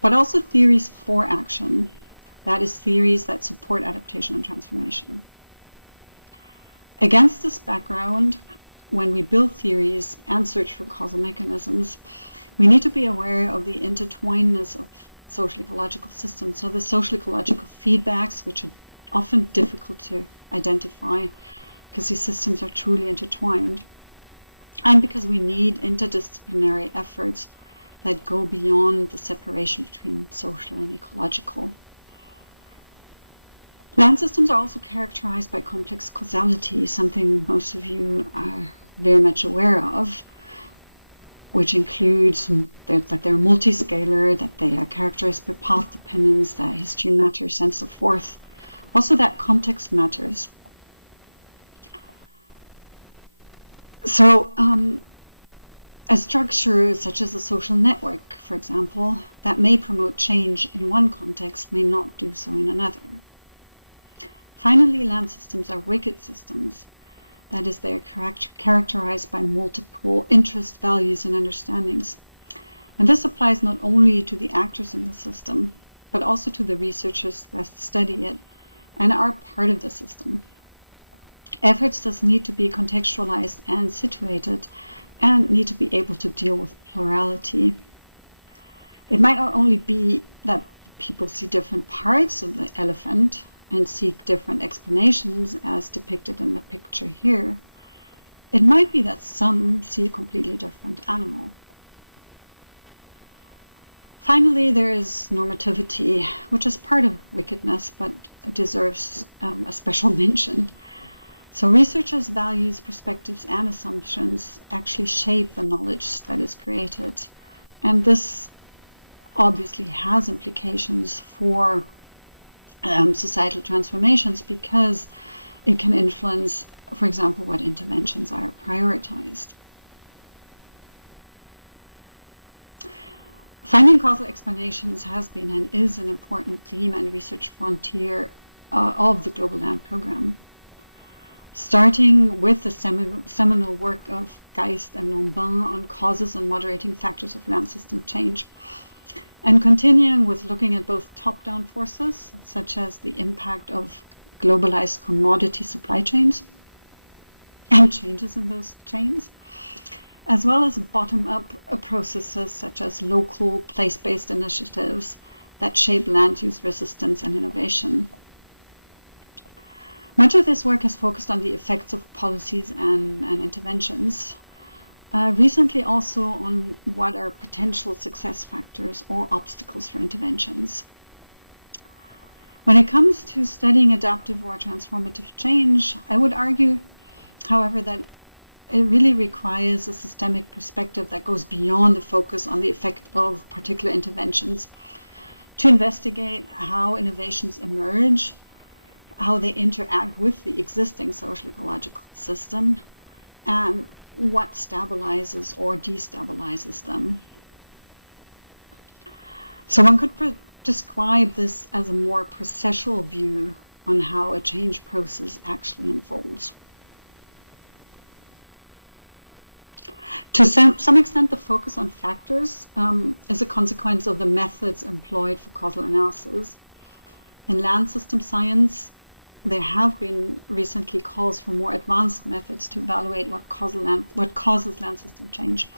But also theories for action, that is, theories that support adaptation and transformation. Against this background, when we build theories and search for causal mechanisms, we need to be aware of the intertwinedness of social-ecological systems, so the social-ecological feedbacks, which are often difficult to identify because these systems are truly intertwined, and because we need interdisciplinary efforts that go beyond the separation between social and ecological. Land systems are also characterized by complex causality, something most of you are very much aware of, which includes that they're multiscalar, that they are characterized by path dependence, that history matters, and so forth. Also that context matters. So a structure such as a social network, for example, that may promote change in one context may not do so in another. Finally, land systems are wicked systems. That is, they are characterized by multiple interest, values, and understandings. And this applies not only to the actors in the system, but also to the researchers that study it and are part of the system. Efforts thus need to be contextualized and situated and need to be able to deal with plurality. It might not only be that people see different parts of the elephant and seek different explanations as depicted in the picture here. It might be that some see a completely different animal. Finally, there is normativity, which is part of wickedness, but deserves a special mention. So researchers' values, perspectives, and assumptions actually shape the knowledge that is created. And this obviously has implications for societal transformations, because it can influence, for example, what interventions are prioritized. Finding causal explanations has been and is an important theme and research frontier of the Global Land Programme. Starting with the seminal work of Geist and Lombin on causes and moderating factors of land system change, and continuing with looking at both top-down forces, such as the impact of globalized commodity supply chains and changes in those chains, as well as bottom-up processes such as local, place-based initiatives that shape land use resistance and innovation. Much of this work has focused on the effects of policies and interventions. Recently also on what are potential success factors or obstacles for interventions. When it comes to studying adaptive or transformative change, I would argue, however, that it really requires a systemic perspective that goes beyond the focus on the effect of particular interventions to investigate how innovations emerge, how they interact with the existing social ecological system, and what stabilizes or destabilizes them. So one could describe this as a more processual view on how a change process actually unfolds. To some extent, the focus on factors is a consequence of the methods employed for causal analysis. In land system science, there have been recently calls for more advanced methods to evaluate what causes land system change,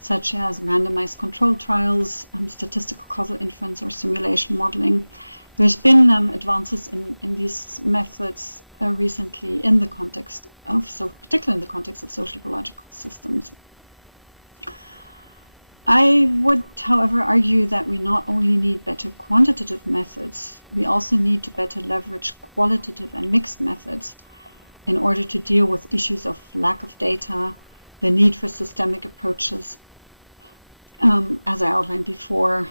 such as randomized control trials, statistical causal inference, or simulation modeling. There's been advances in these methods recently in the context of, particularly in the context of social ecological systems. I would, however, argue that we not only need better quantitative methods, we also need to better leverage qualitative and mixed methods in order to deal with issues of lack of data, the need for systemic approaches, as I outlined before,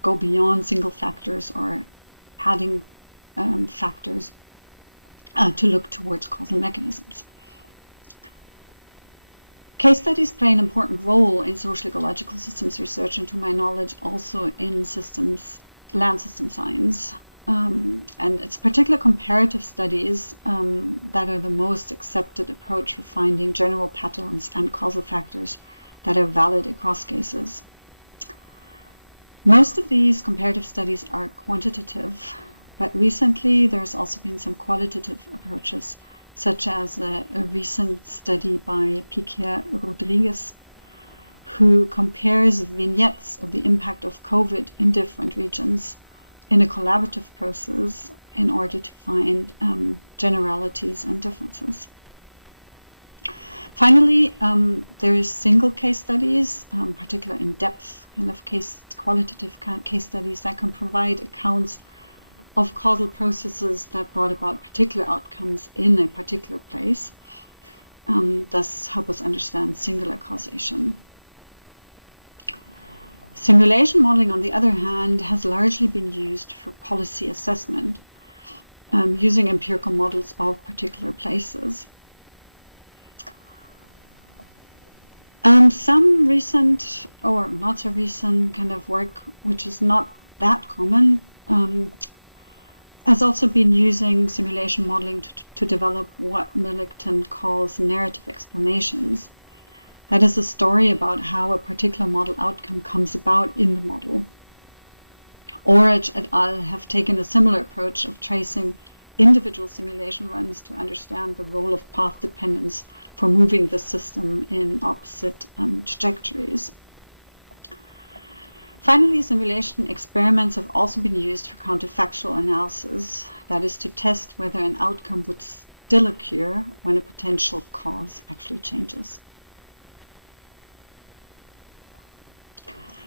go beyond single factors or adding factors to look towards causal mechanisms. Case studies play an important role in social ecological systems research, and to my knowledge also in land system science. And it's particular comparative studies that are the most accepted approach for finding general patterns and causal factors that are valid across cases. Most of these comparative studies are quantitative, but recently there's also been some qualitative approaches, such as a recent study by Piquer Rodriguez, who compares vignettes of the impact of COVID in different regions in a collaborative process in order to find generalities and differences. Finally, there is single case studies, particularly in depth kind of qualitative case studies that can provide accounts of causal processes that brought about particular outcomes in a particular place, thus help us understand singular causation. Simulation modeling, on the other hand, has largely been used for policy assessment, using empirical models of particular places. Some recent, or not so recent, kind of work, which is not that common, has also been using simulation modeling to develop what Millikan calls narrative explanations. That is a story about how a particular model outcome comes about in the model. Orage et al. Have taken a similar approach of tracing individual simulation runs to understand the role of path dependence for moving the system in opposite trajectories. Finally, simulation experiments have also been used for counterfactual analysis, that is to test whether an outcome would still occur when a potential cause actually changes.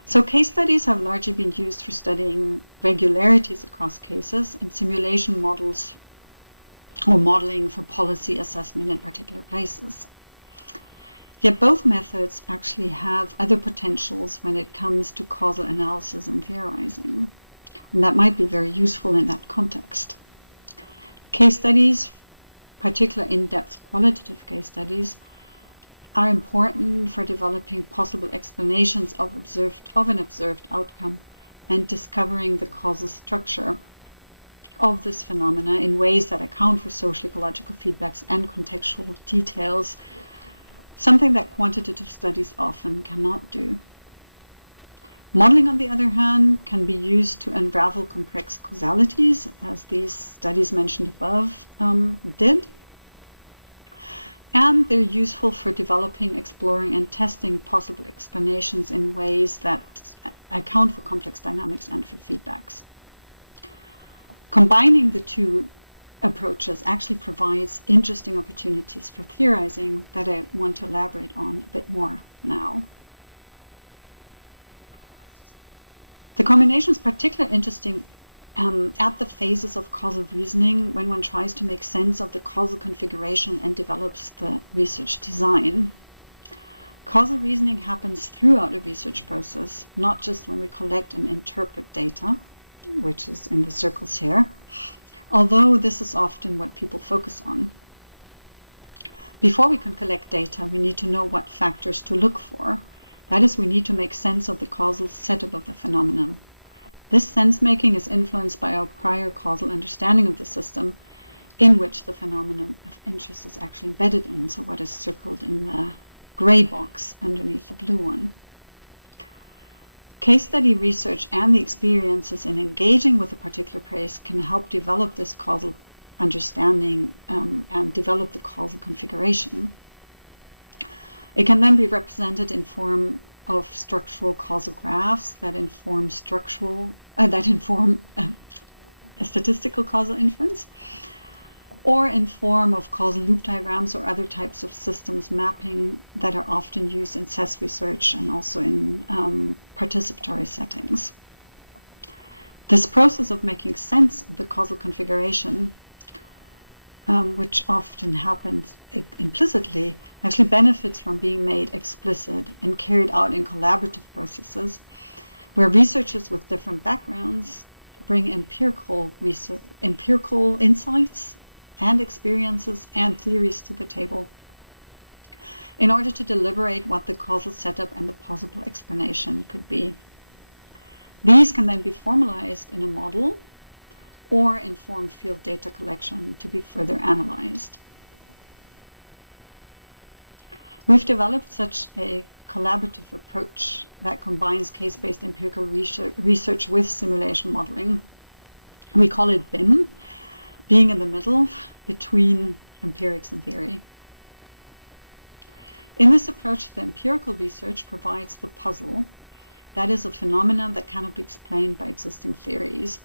So case studies have largely been used for studying regularities across cases, and simulation models or modeling for policy assessment in particular places. Yet both methods actually have other potentials when it comes to causal analysis and theorizing, and that might be very useful in that context. Case studies, particularly in-depth qualitative case studies, are important for developing possible explanations of an observed outcome and discovering the causal structure of this phenomena in ways that account for social ecological feedbacks and contextual details, something that quantitative studies often cannot do. Modeling, on the other hand, can be used to unravel complex causalities, as these studies mentioned above did. And they're useful for developing, exploring, and testing possible explanations in ways that account for complex dynamics and for feedbacks. Combining the two approaches actually provides interesting opportunities for theorizing that I want to elaborate on a bit more now. The combination is particularly interesting at the phases of causal reasoning when one tries to make sense of the causal configuration and develops the research design. Causal reasoning happens throughout a research process, not just when we collect and interpret data, which is in the circles here, although this is often what people focus on. Before we can collect data, we need to know what factors to look for. That is, we need to make sense of the causal setup of the phenomenon. This sense-making is influenced by our prior causal understanding of the system in which the phenomenon of interest is actually embedded in, so what is circled in the gray box underneath the blue one. Case study research and the experiences in engaging with a particular place can help develop this causal understanding and develop the causal configuration. It can then be represented in form of structural causal graphs that inform a statistical causal inference, or in form of causal loop diagrams or other types of systems mapping that are often used in CES research and also in participatory settings. This process of making sense of the causal configuration, which often happens implicitly, actually benefits from being made explicit and carried out in collaborative processes where researchers with different backgrounds bring empirical insights and experiences and theories to the table in order to deliberate what the causal setup and the possible explanation could be. These can then be formalized in a model or inform field data collection to be further analyzed. We've developed such a collaborative approach that combines case-based empirical research with simulation modeling. We call it BIM, being in the middle between empirics and theory. In this approach, the empirical research provides the puzzle, that is, a phenomenon that cannot be explained by existing theories.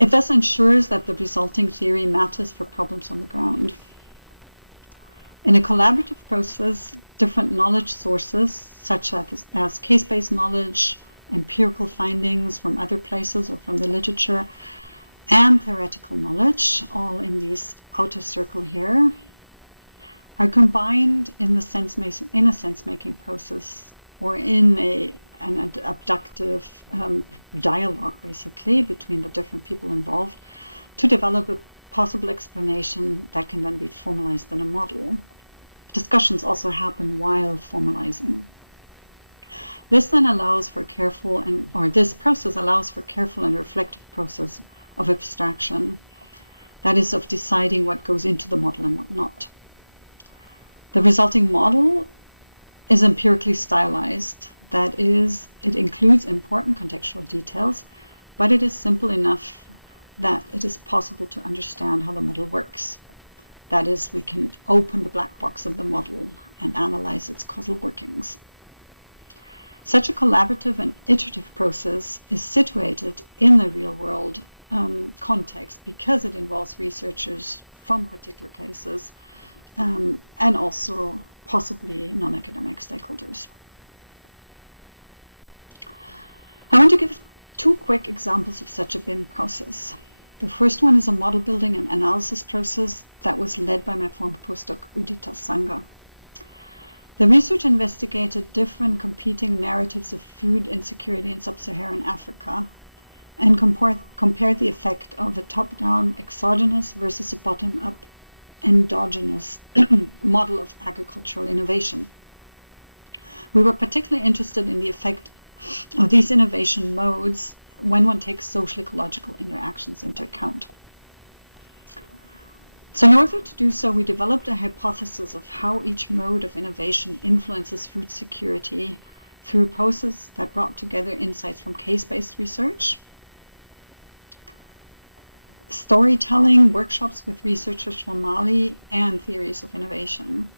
It thus ensures that the resulting theory matters for problems on the ground. In a collaborative process, different knowledge sources, such as case-based knowledge, empirical findings from other places or from the literature, and theoretical knowledge, all in this outer circle here, are combined in a sense-making process, or in an abductive dialogue, basically, between the different people involved to develop a possible explanation that can then be formalized in a model. Discussions also happen while formalizing. This then allows for this process allows for careful and reflective process of abstraction, that is, of deciding what goes into the model and what not. The resulting model is empirically stylized, that is, it includes important contextual details, but it is simple enough that it is possible to understand how the model works. That is, we can open the black box of the model and analyze its causal workings. Such a collaborative and iterative process is situated in the real-world context because it involves researchers from particular cases and also possibly non-academic stakeholders. I want to give 2 quick examples of such a BIM process. The first one is a model building and analysis process that was led by my former postdoc Udita Sangha. The research investigated different competing narratives of food insecurity in sub-Saharan Africa and compared the effect of a top-down exogenous versus a bottom-up endogenous model of agricultural innovation. We were particularly interested in the effect of these innovation modes when one takes social-ecological interactions into account. So in order to do so, we developed a hypothesis of how each mode of innovation influences food security through a process that brought together insights from case-based research, storytelling, workshops with researchers from Mali, and theories of innovation.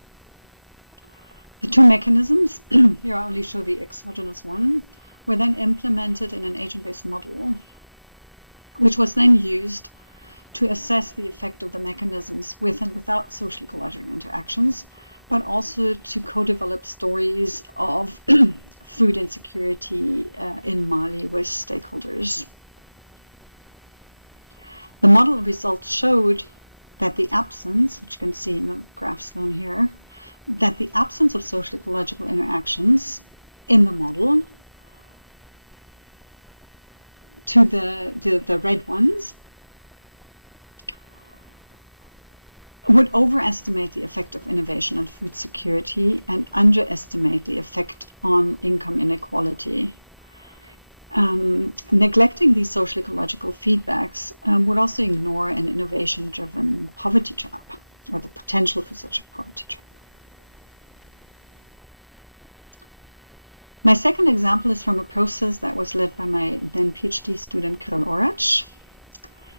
The two mechanisms, here I only show the exogenous one, were then implemented in an agent-based model, which was then used to assess the effect of the mechanisms with and without social ecological interactions, but also to co-develop stories of food insecurity in Mali with stakeholders. The model results showed that the absence, which you can see in the graphs shown here, that the absence of social ecological interactions in the model to the red ones would overestimate the effect of innovation on food security and underestimate the effect on income inequality. Neglecting these social ecological feedbacks would also ignore an innovation-driven poverty trap, or the potential for such a poverty trap. My second example is from a process that was led by my then PhD student Kirill Orach.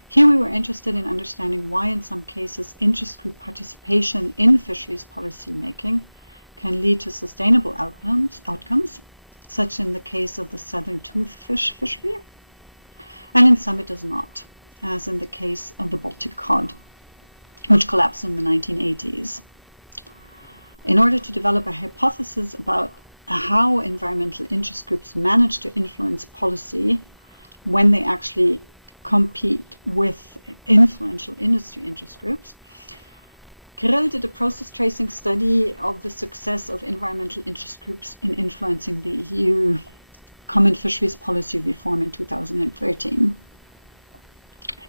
Here we were interested in understanding why in some cases interest group participation in fisheries policy making can lead to sustainable outcomes, such in the case of the southern toothfish fishery, and in some it does not, as in the case of the Baltic cod, which collapsed in the 1980s. In order to develop a hypothesis about how environmental interest groups manage to influence policy when they actually compete with influential industry interest groups, Kirill did a process tracing study of the success of environmental interest groups in influencing the EU Common Fisheries Policy reform in 2013.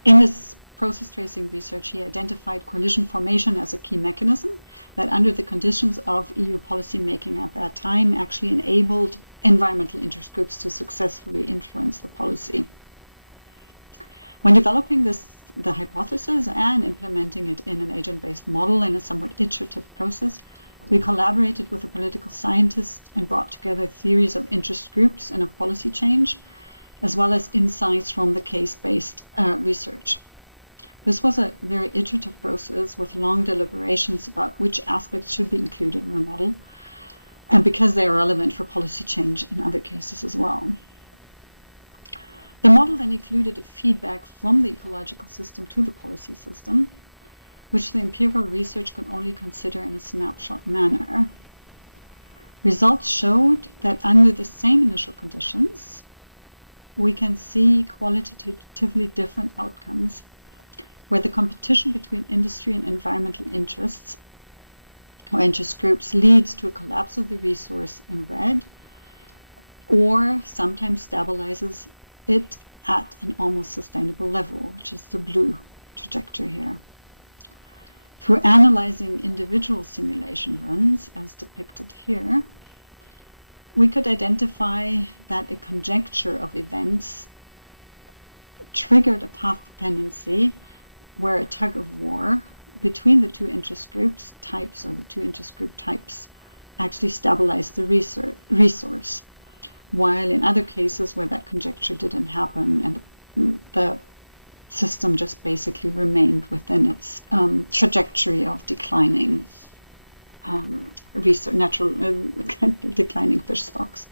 In this process tracing research, he identified coalition formation as a key mechanism that, under the conditions of EU policy making at that time, actually enabled environmental interest groups to successfully influence the policy. When developing the hypothesis and implementing it in an agent-based model in a somewhat iterative process, we collaborated with a political scientist and brought together theories of interest groups and of policy change, as well as insights from the case-based research. This was a very iterative process with long deliberations about which aspects should be included in the model, and because they are relevant for policy change in other cases as well. The model then included a feedback from the ecological system to the policy system, which the empirical research could only consider in a snapshot manner. Results showed that under the same initial conditions, we can see qualitatively different outcomes, where the competition between industry and environmental interests or interest groups leads to a collapse of the resource in red, or sometimes stabilizes it at an almost sustainable level, which is the blue trajectory here. Through analyzing individual simulation runs, as depicted here, we could identify that a conjecture of events triggered a path dependency where a tug of war between the two interest groups types, or the two interest group types, actually stabilized the resource, while in other cases where that conjecture didn't happen and the system just basically remained within its trajectory of declining declining fish stocks.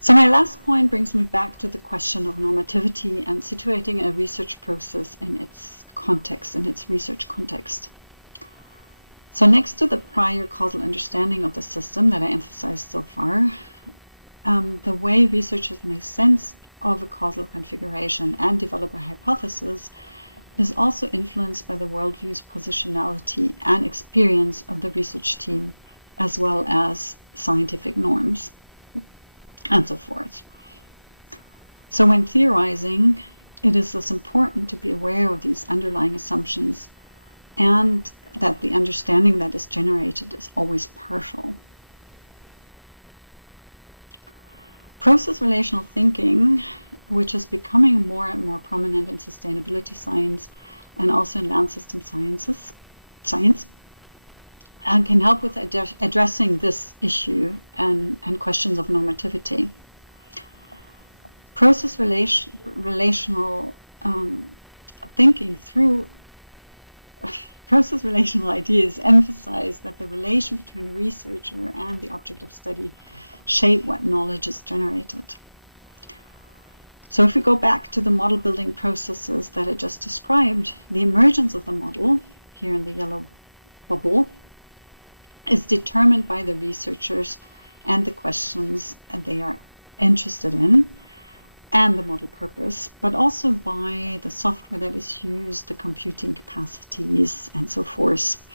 So my last point brings me back to the question of normativity and situating a research process in its context, in its research context. So next to the prior causal understanding of the system that I emphasized so far, the way researchers make sense of a causal configuration and develop a hypothesis is also influenced by the worldview's positionality and experience of the research team, as well as scientific norms, and so forth. So when theorizing, it is thus important to be aware of these underlying assumptions and that the understanding that is generated is always partial. Process relational thinking, which is becoming more and more prominent in sustainability science and also in land system science, and can help with addressing this issue and questions of normativity. Process relational thinking through process relational ideas emphasize that the relation between a researcher and the object of study shape what knowledge is generated. So if we go back to the model building processes that I just described, the emergence of the model, here in the yellow bubble, is determined by the researchers and the questions they are interested in, and the model purpose, but also by the software that is used, the computing capacities, and so forth,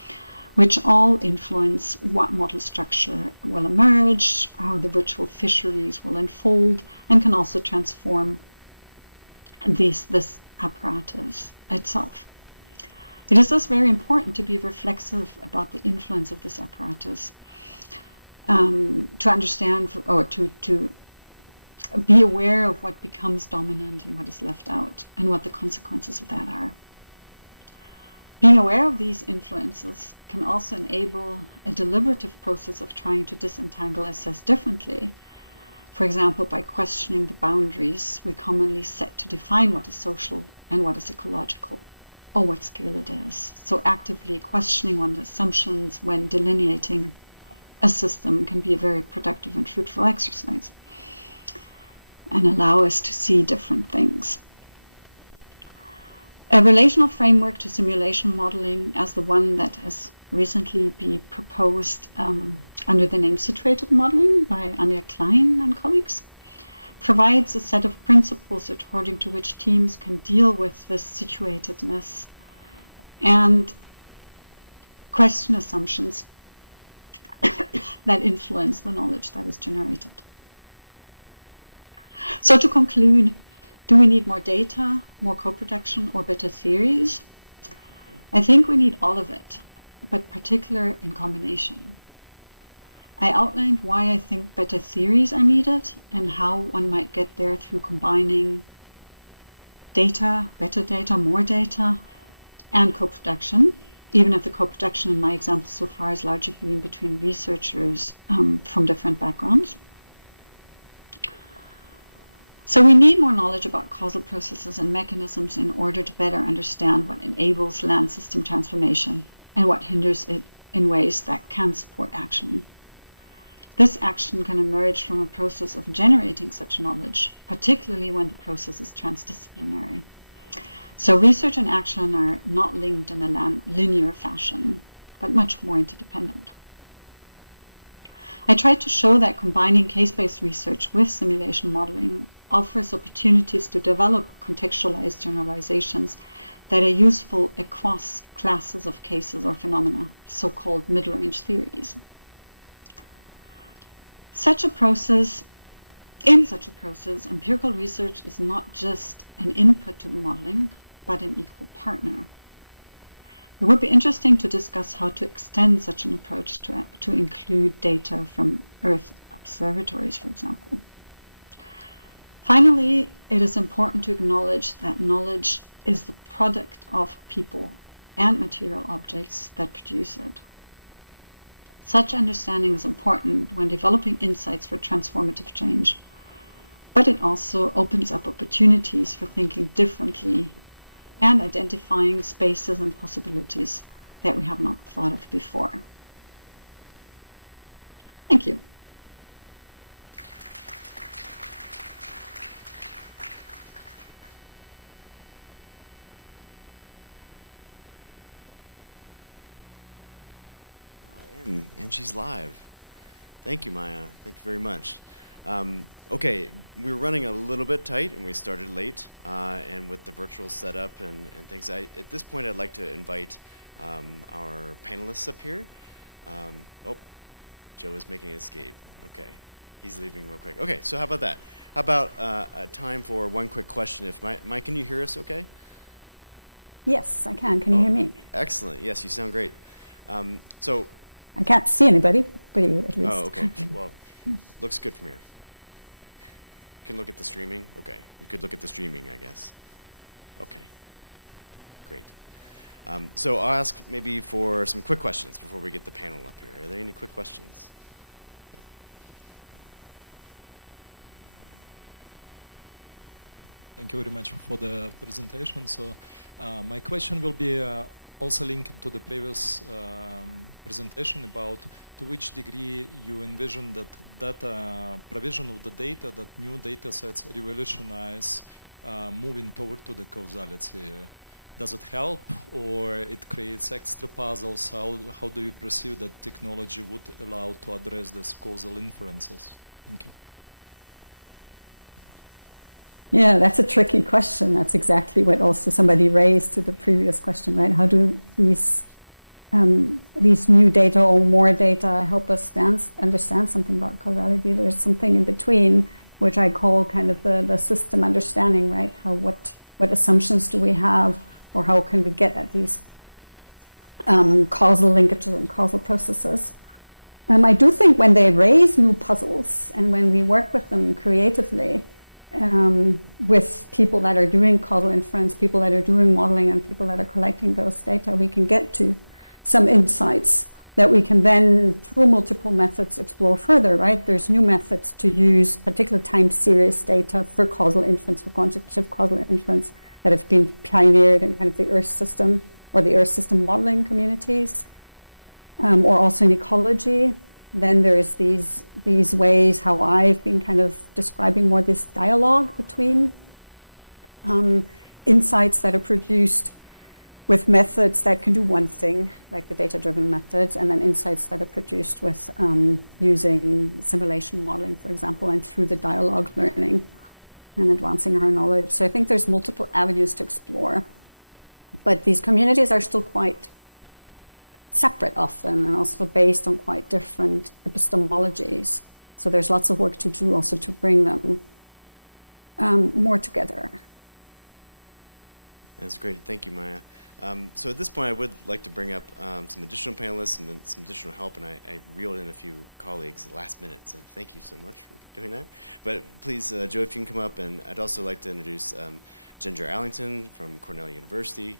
which all influence what model structure will emerge, how the virtual fisheries will unfold, and can also transform this apparatus itself. It is thus very important to be reflexive about the influence of this apparatus, to understand or to be aware of what becomes dominant and what is left out, and what the consequences of that are. Being aware of these influences can also enable a deliberative process of trying to disentangle assess differently, for example, by questioning the boundaries we commonly set to define what is social and what is ecological, or what scale it is. So actively questioning one's assumptions when delineating a system can be a very productive and fruitful exercise, and allow us to see different things. A relational framework to simulation modeling, as the one that has recently been proposed under the name situated modeling by Anja Klein and colleagues, provides a set of principles according to which teams can deal with this situatedness and question assumptions that influence the knowledge that is generated. So to conclude, do we need more data, more co-production, or better theories? I think we need all of it, but particularly in combination. I outlined why I think better theories are needed and how one might get there through combining data, better data, more data, and co-production, even if the co-production in my example so far has largely been between researchers from different backgrounds. So we need more knowledge about causal processes and mechanisms in order to better understand what enables land system transformation and what hinders it in ways that can support action. This action can emerge from a process of generating such knowledge, particularly when the process is transdisciplinary. So research and action are not linked in a linear fashion, but much more interdependent. I tried to show that combining case-based research with simulation modeling offers opportunities to develop contextualized generalizations that are useful across classes of cases or phenomena, so-called mid-range theories. In such a process, empirical research is not just an input to the modeling, but an equal partner. It would be interesting to discuss how to extend such an approach to include data from Earth observatories, for example. Finally, it is important to acknowledge that knowledge is the product of people and material objects that produce it. Such understanding is important when developing insights for transformative change, but it also opens up opportunities for thinking differently and identifying spaces and possibilities that we have not thought of before. Thank you. And she's live. Thank you, Maja. Thank you very much. Okay, we were running a little bit tight and we started late, and with the virtual setup and things, at this point I'd like to invite our panelists up here. Oh, Joe is making an escape. Okay, he's leaving real quick. Okay, so how about that? How about a time for one quick question? If Mike, can you hear us okay? Yes, I can. Can you hear me? Excellent. Yes, you sound great. So I can't see anybody, but you at least. oh, okay. Well, looks good from here. You can look at the streaming. Okay, you could look at the streaming, I guess. Okay, great. So I'll ask maybe for some quick questions before we get the panel up here. Are there any quick questions? Thank you very much for the presentation. So my question will be also linked to the previous presentation about to which degree you envision that data provision of the data, that new data sets revolutionize moving toward to the causality. Does it help or it creates extra puzzles? How do you perceive that technology would allow to address these causal inferences? Thank you. Yeah, that's a tricky question. That's exactly what also somebody raised to the previous question, right? How do these new data or more data help us understand something about causality? There's something in between, which I call kind of the system understanding, right? What assumptions do we have, or how can we get at these causal linkages and causal processes? I do think when they raise new puzzles and when we work with them creatively, with people that are doing causal inference, people that are doing modeling, and people that are collecting those data, we can get to some insights that we can then, through multiple methods, explore further, right? There's new methods to use particular time series data for causal inference, for quantitative causal inference, that have been pioneered in kind of the Earth system or the Earth system modeling communities, or also in ecology. Then there's these ways how I've been kind of describing more this dialogue between insights that are produced with methods that can do one thing, like the data-driven methods, and then insights that are produced with using simulation modeling, for example, and through the dialogue learning and advancing our knowledge. So I think there's multiple avenues to explore, but these communities are still quite separate often, and also based on quite different epistemologies. So there's lots of work to do also to bring them more together. That's great. Thank you, Maja. So at this point, I would like to bring up some additional panelists and some additional help, and I reeled in a few colleagues at the last minute, so thank you so much for doing that. But please, Joe, if you can come up, and I'd also like to introduce Ginger Allington from Cornell University.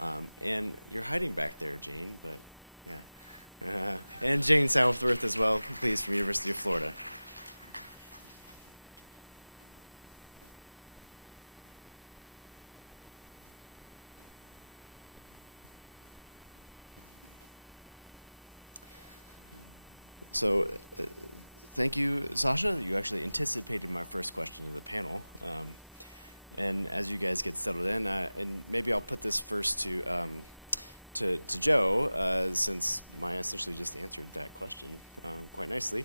And you're hiding back there, Jane, but yeah. And Jane Southworth as well, please, from University of Florida. So thank you, Sasha. You actually anticipated my first question to the panel. And as you guys get settled in, and maybe I'll put this first to Joe, since Maja essentially just answered that question quite nicely,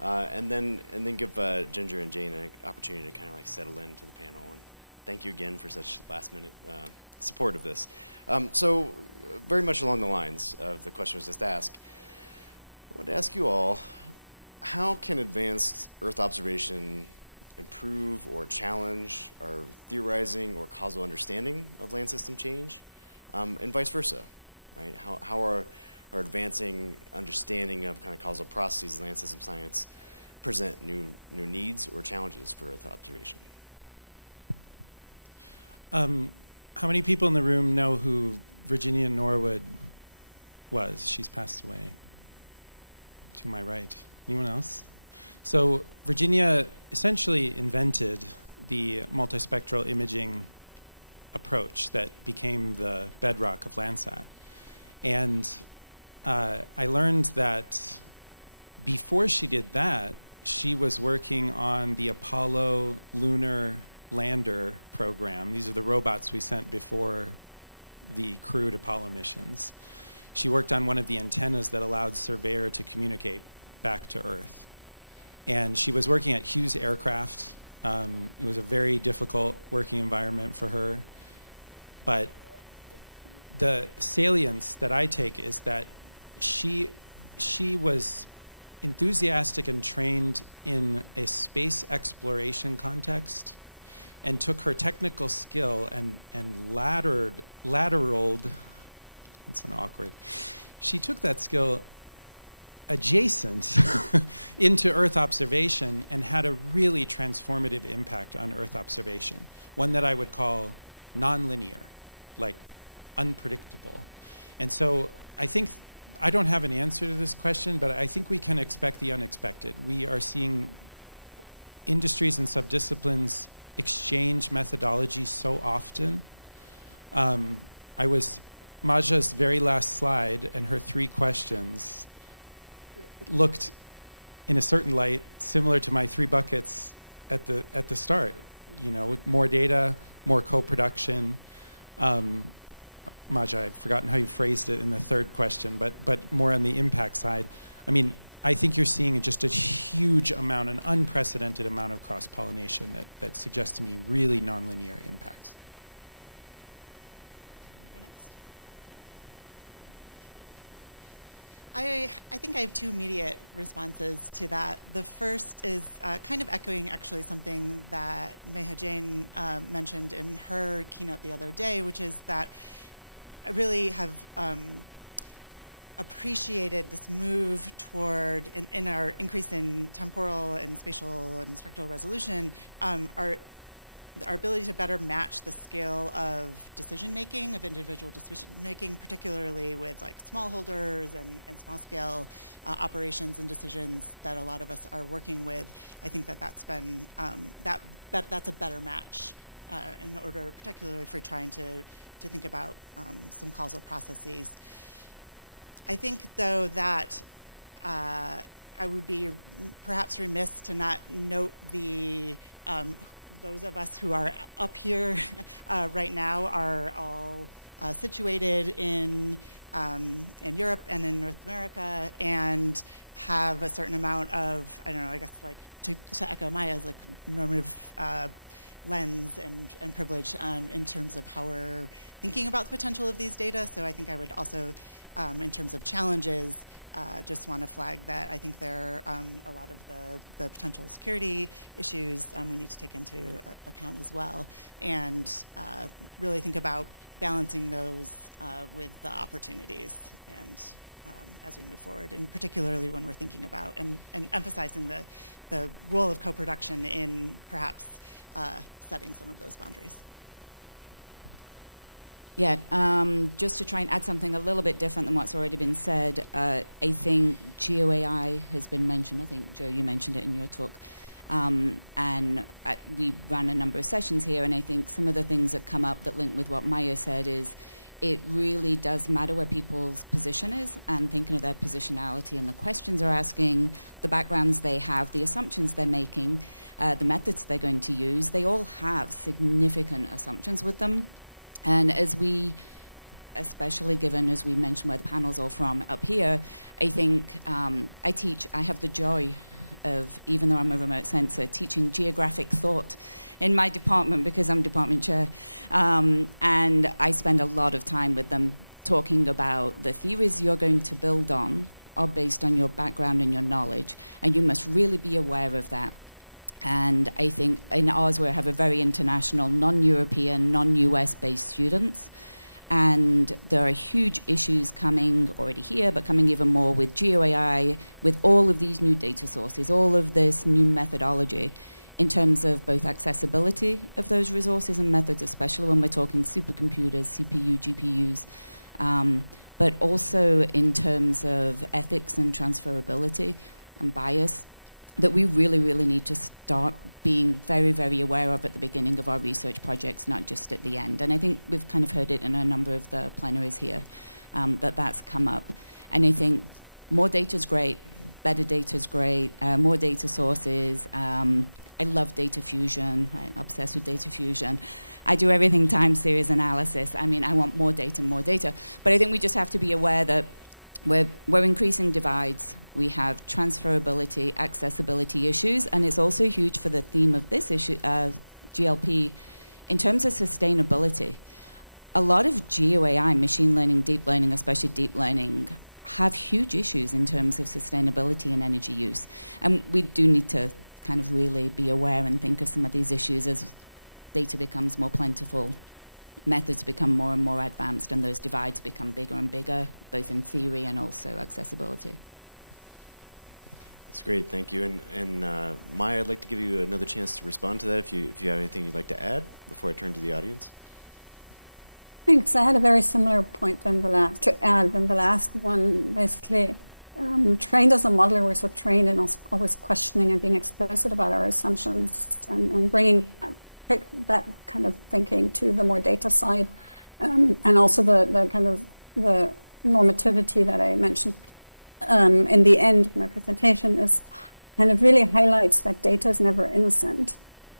and then give Ginger and Jane an opportunity to kind of like settle into the panel. And thank you again for such last-minute support of this. So very much along the lines of the question was just asked, I want to ask you all, how can advanced Earth observation improve or challenge our theorizing or causal understanding of land system change, and vice versa, right? How are our advancing understanding of kind of causal processes in land system science present new needs or challenges for Earth observation? How many people in the room know who Virginia Norwood was? She's passed away. To my right. Anyone else? So Virginia essentially invented the multispectral imaging approach that became the bedrock of Landsat. And I learned that before she did that, she was working on the Apollo lunar lander program. These are the robots we sent before the crewed Apollo missions. She worked on one of the antennas that allowed Surveyor to communicate back to Earth. And she was working at Hughes Aircraft. It was a very difficult working environment for her. But the salience that I take is that she was enthusiastic and trained in a space exploration context, and took her technical skill and lateraled, that's an awkward, she took that skill adjacent into Earth observation and had a really transformative impact on Earth observation, one that I would call nonlinear, like unpredictable. And so I think, I don't have an answer to this question, but I think we can expect the unexpected. We are seeing industries and subdisciplines exchange methodology so often. Maja's very last slide and her 3 questions looked in a certain light similar to my 3 buckets at the start. You know, more data, more co-production. Maja, I've forgotten how you phrased it in the 3rd question, but more on the impact side. I mean, I think you're seeing just a huge amount, an unprecedented amount of cross-pollination that suggests to me really nonlinear impacts. I think I have 2 immediate responses to that. The first is kind of echoing actually something that Maja Jane mentioned in her keynote the other day, which is that I really have appreciated this move toward, in our increase in temporal and spatial and spectral resolution, our ability to better match the scale of decision-making, of individual decision-making, particularly with like smallholders and small-scale operations and decisions that a lot of us are working with. I think that's been, that's a better match in order, particularly if we're trying to think about some causal processes. I think, though, that I would be perhaps remiss to not note the those of us who are up here right now are all situated in Europe and in North America, and have a certain amount of, I don't know, I guess like to echo Maya's like normative lens and privilege in terms of how we're thinking about the potential of these data. So I think I would also, in terms of challenges, just want to flag that I think there are a lot of the potential security issues we need to take into account as well, and really think about balancing those with the opportunities and as we move forward, and particularly when we're thinking about and emphasizing the role of co-production in perhaps setting some of those boundaries. Yeah, just to try and add something a little bit different than what's already been said, I think GeoAI has been mentioned. I think, Joe, you mentioned it in your talk. And we ran a number of sessions here, and I think some of the things that come up that link with what Maja said is it really does matter where people's position is, and thinking of their positionality and the questions they're asking, the backgrounds they have, the assumptions they're making, the methods they're going to use. They all have significant assumptions with them. And as we, especially given, as we mentioned, where the panel's all from up here, I think I have the joy of, even though I'm a remote sensor, teaching geographic thought in my department because I'm department chair. And I spend a lot of time with them talking about the theories you're going to build on are based on your background and your knowledge, and you must really be aware of that. And I think in ours we have a very international, non-European, non-US based students. And there are huge issues coming already here, but coming even more with GeoAI, with all of these new data sources, all of this new methodology in terms of both accessibility of those resources and methods, especially when we're talking supercomputers, CPU, GPUs, but also in terms of ethics and transferability and bias, that we really, really need to start being very, very aware of at the beginning of our research projects, not just at the end. And I think we've kind of heard it in a number of the plenaries here, that's come up. And I think more data is great, better data is great, more data sources. I love data fusion, right? Obsessed with data fusion. I do everything time series analysis. I mean, I want more data. But I think we just have to be aware that we're increasing divides. We have transferability, accessibility issues, and it's also huge for the theme of this issue, GLP, in terms of sustainability. A lot of GeoAI, machine learning, deep learning, especially deep learning, have huge issues in terms of sustainability and energy use. And we do need to kind of really be aware and think of some of these issues as data becomes more plentiful, methods become more and more advanced, and those divides become bigger and bigger, both in theory and also accessibility. That's great, thank you. And Maja, I'd like to give you another chance to respond to that if you have anything you'd like to add before I turn to the audience. Thanks. I had a very similar point than the last one. Basically, trained as a modeler, we're so trained in always questioning and being explicit about our assumptions and bringing that kind of thinking to the more data side, and also the kind of the normativity that I mentioned in the end of my presentation is kind of really highlights that data is never innocent,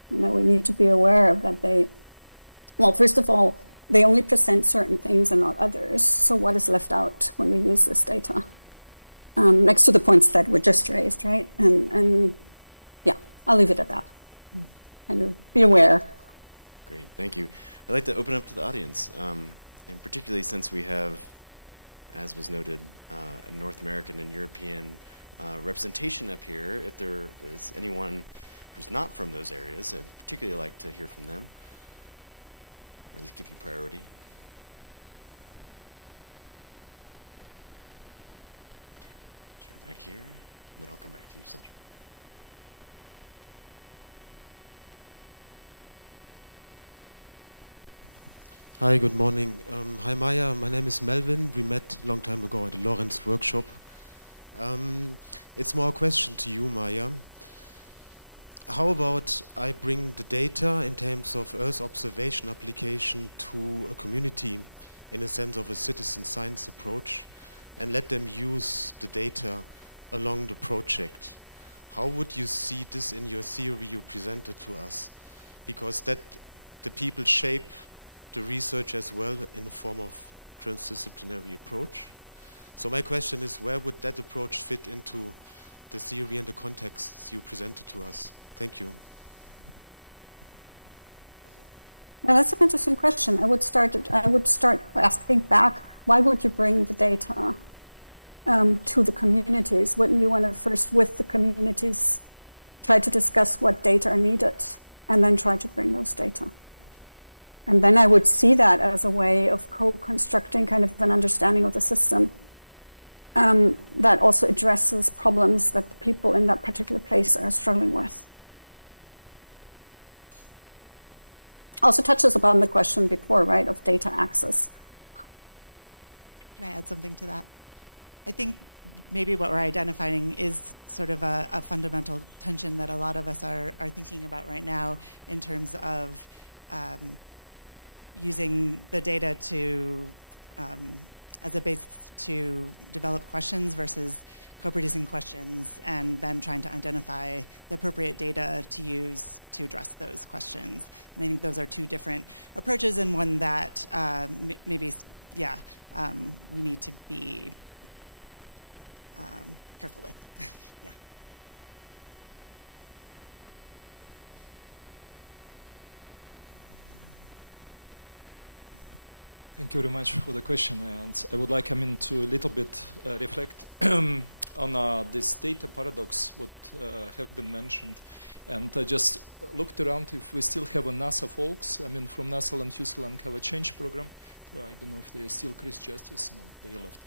and that we need to be aware of that first of all, they only present certain things and not others. So what is left out when we use this data? Next to the points that were just raised, right? And yeah, I'll leave it at that. Kind of be aware. Great, thank you. I'd like to open up to the audience, and particularly since we have, as was noted, North American and European representation up here. If there is anyone who's not from those areas, I'd particularly like to hear from them. Or at least give you priority. Back here, and then I'll come back to you, Sandra. Hi, good morning. Hi, Maja. My name is Melvin. We met a long time ago at the Lawrence workshop. It's more a question to you, Maja. How about I bring the data in terms of Earth observation application to a community in a sense of a citizen science approach and let them use the data along the project? How would you see this in your theory you presented to us? Because that the people shape the research as well in the form of transdisciplinary approach. So my question is, where would that approach fit into the theory and the contexts you presented to us? Thank you. Well, that's an interesting question. I would start by asking back, why would you bring the data to the communities? Wouldn't you want to first, with the communities, try to discuss what data are needed and then try to bring those data? And then I would see that as a way of co-constructing kind of an understanding of the system that also addresses problems that the people in that particular place are struggling with. Also touches upon the question before, right, of data access. Can I add something to that? I think maybe what we're identifying is sort of a fundamental tension that a lot of us are thinking about right now in terms of using the data to as a basis to develop questions versus co-producing questions and then trying to identify the appropriate data to use to address those questions. And I think those are two different approaches, and one that maybe, we need to be careful with. Yeah. Thank you very much for the question, and I would like, to a little bit reflect on this data paradox what have been mentioned, and I just looked around if we still have a NASA folks. From NASA Land have a change program. I don't know if they're still Chris Justice. No, they left.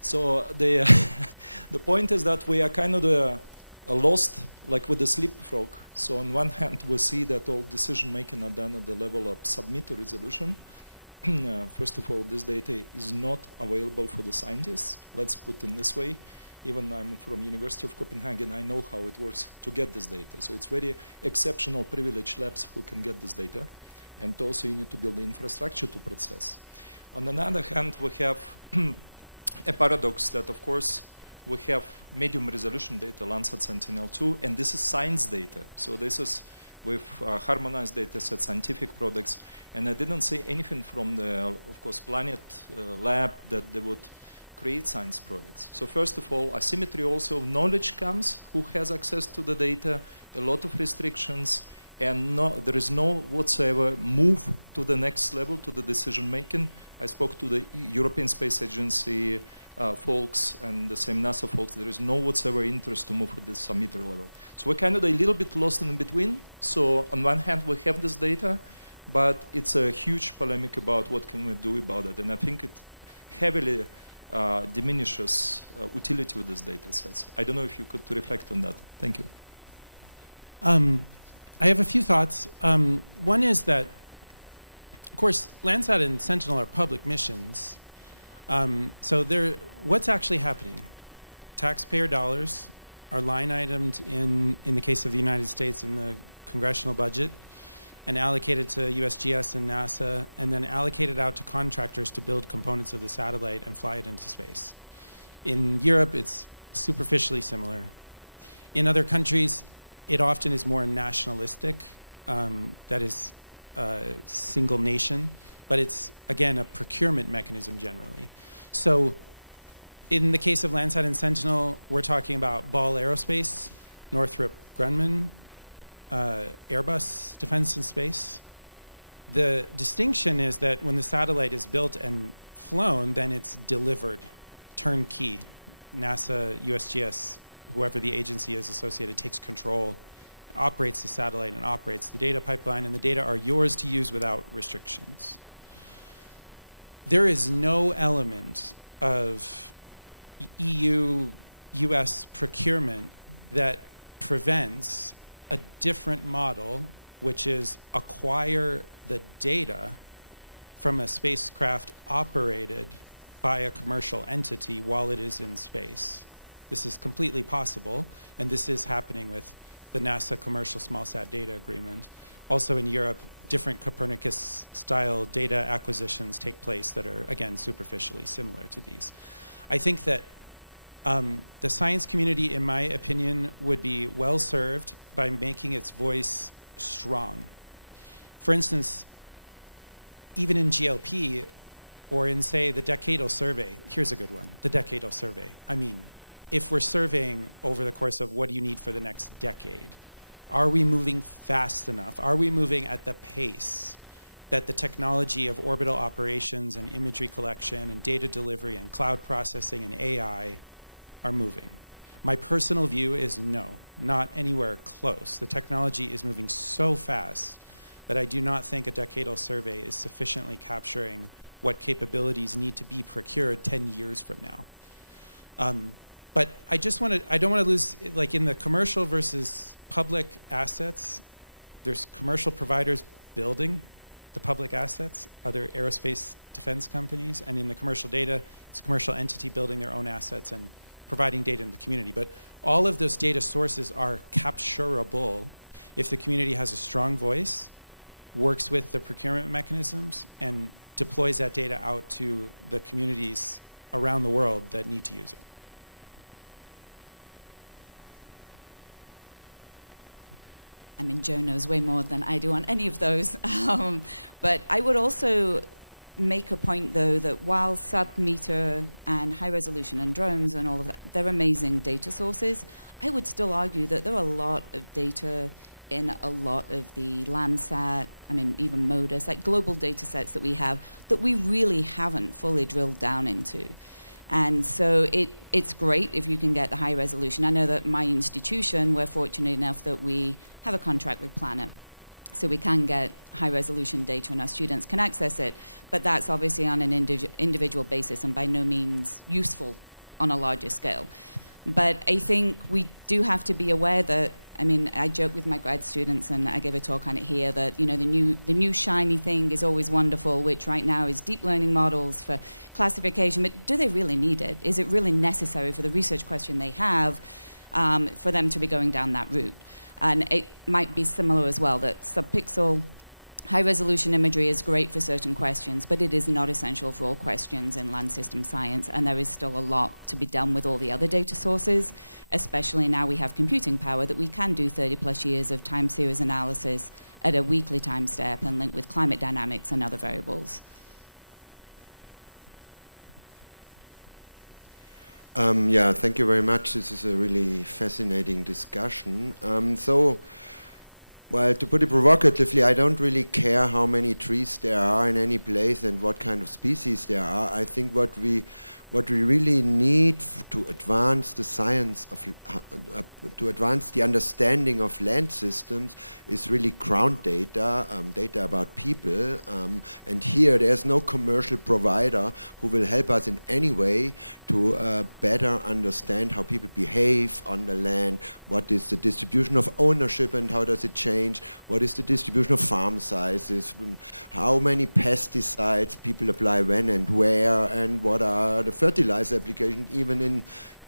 So the point is that we are kind of lost, like with the sleepfrog. So on one hand, we see that all decision making are done at the level of submit to resolution. First of all, this data is not available for the scientists. Let's put it this way. Even I'm from University of Copenhagen, I know how it works to get this data. So it's very exceptional privileged labs who can get this data. And also you need to build the infrastructure to process. On the other hand, we have a paradox that, of course, we have medium resolution data, Landsat Sentinel-2, and this is science data. So this is with harmonized data set, scientific products. And I didn't say anything from the, of course, Planet lab that they would create science products. So first of all, asymmetry also of knowledge comes, who has access to the data, a lot of restrictions, and there is no whatsoever move to the next level, to the decision making. I spoke to the European Space Agency folks and the same NASA folks. There is no whatsoever interest to move at this asymmetry level. So we're kind of a little bit lost in between. So on one hand, we have this data, but it's a huge polemic about what can we do about it. And I think it heavily diminishes utility of these data sets. I don't know if you could reflect on that. Thank you. I have a few thoughts. One is that, of course, Landsat and Sentinel are public missions. So what's actually happening? Taxpayer dollars are line itemed in the case of the United States in the congressional budget and allocated to USGS and NASA, and then allocated out to contractors to build components of the satellite and fly it into space. In Europe, it's superficially similar. In other countries, it often is more nationalistic, that is single nation, but it's, again, a procurement mechanism generally. So in the case of Landsat and Sentinel, we're talking about Ball Aerospace, Northrop Grumman, Airbus Defence and Space. The distinction is that when the satellite is built and flown, then it's delivered, turnkey. NASA, USGS, whoever the agency is associated, takes control, operates the satellite and operates the data pipeline, and the data are yours to use without restrictions. There is no element of EU, US procurement that prevents a different model, which is acquire the data from a spacecraft operated by a commercial entity while it is in space. This is completely possible, and this is happening with the NASA Commercial Smallsat Data Agreement. Also in Europe, different Copernicus-style data acquisitions take place that are, again, superficially similar to these. I think that the science community, in my opinion, would be well served by making its voice strong. For instance, even in GLP, or in, say, the decadal survey, here's a good one, the decadal survey. I mean, if we're surveying over the course of what do you need for the next decade, are we moving fast enough? Are we moving at the pace that the technology of orbital operations and imagery collection and data delivery and cloud processing and AI are moving? My personal view is no, not anywhere close. The technology is moving so fast that I do not think a decadal survey is sufficiently capturing what capabilities need to be procured 10 years from now. But I don't want to lose, like in the commercial versus public assets, there's commercial providers building the public assets, other aerospace defense companies, and in the commercial data, it's a commercial entity building their own assets and providing data in the community. But all of those data sources are capturable if the community has a strong voice, works with the procurement mechanisms, and deploys that data out to the communities around the world that need to use it. I mean, Joe knows way more than I do on any of those. But I would also make a point, though, that while sub-meter and high resolution and drones and all of that, they're amazing data sources, I would still argue that there are a lot of data in a lot of the Landsat, I mean, even MODIS, like global data sets that we have that we really haven't fully drilled down into. And so it's great if you can get the high resolution. I know that my institution, we're fortunate enough that we have a contract with Planet, so we can get high resolution data and our students can access it, but that's obviously on an individual basis and by no means useful on a larger scale. But I think we do have to be aware that, I mean, I joke with my grad students, and I gave a talk on it here, that, you know, the new shiny thing is always wonderful, which right now is deep learning models for classification, but do they really need it? Is it really necessary for the research question they have for them to be going down that route? And it might be similar as well, that subpixel high-resolution imagery is great for certain questions, but it is not essential for all questions in land system science, and there is still a lot to be done with all the other data sources, especially now we have computing power that we can do 30-plus years of time series analysis at a weekly time step and link with climate dynamics and other variables. Yeah, thank you very much. This is a really fascinating discussion. Well, to put it provocatively, I don't really care how many trees there are in any place and what kind of species there are. I think what we really need to advance the science of, to advance the understanding of land systems is really ground data, data about people. And here there's no commercial provider who will help us in any way to better understand how people behave on the land, what is the distribution of ownership and how does it change, what is the distribution of farm sizes, how many pesticides people apply when and where, and what are the fertilizer applications. Even in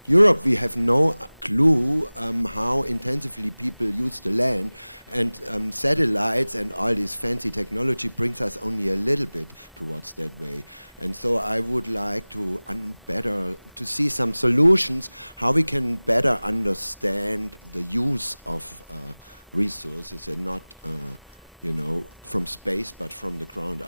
Europe, we have no clue how intensively people use the land, and satellites and all this fancy technology brings us only a little bit towards that way. And so I would like to to see some solutions how we can better understand the use of resources and not you know, from space, but from the ground,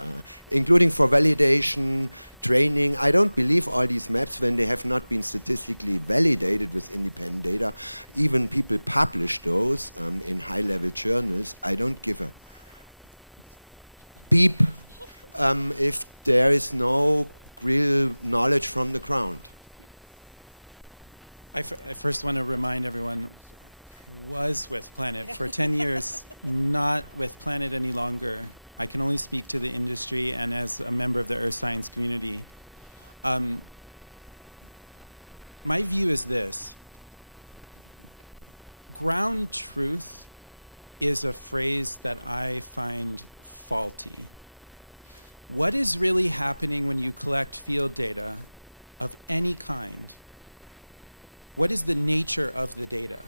including for validation, training. I don't believe all these maps when they have not been statistically validated with independent data. Even people publish those in high-level journals. I don't give a beep if there is no real knowledge from the ground. I first want to remind everyone, was with Planet for 10 years, not with Planet any longer. I can only speak to the industry and as a member of the earth science community. My view is this: ground truth is a phrase that I find faulty. What is really happening when you collect field data of any kind? What is the nature of the data?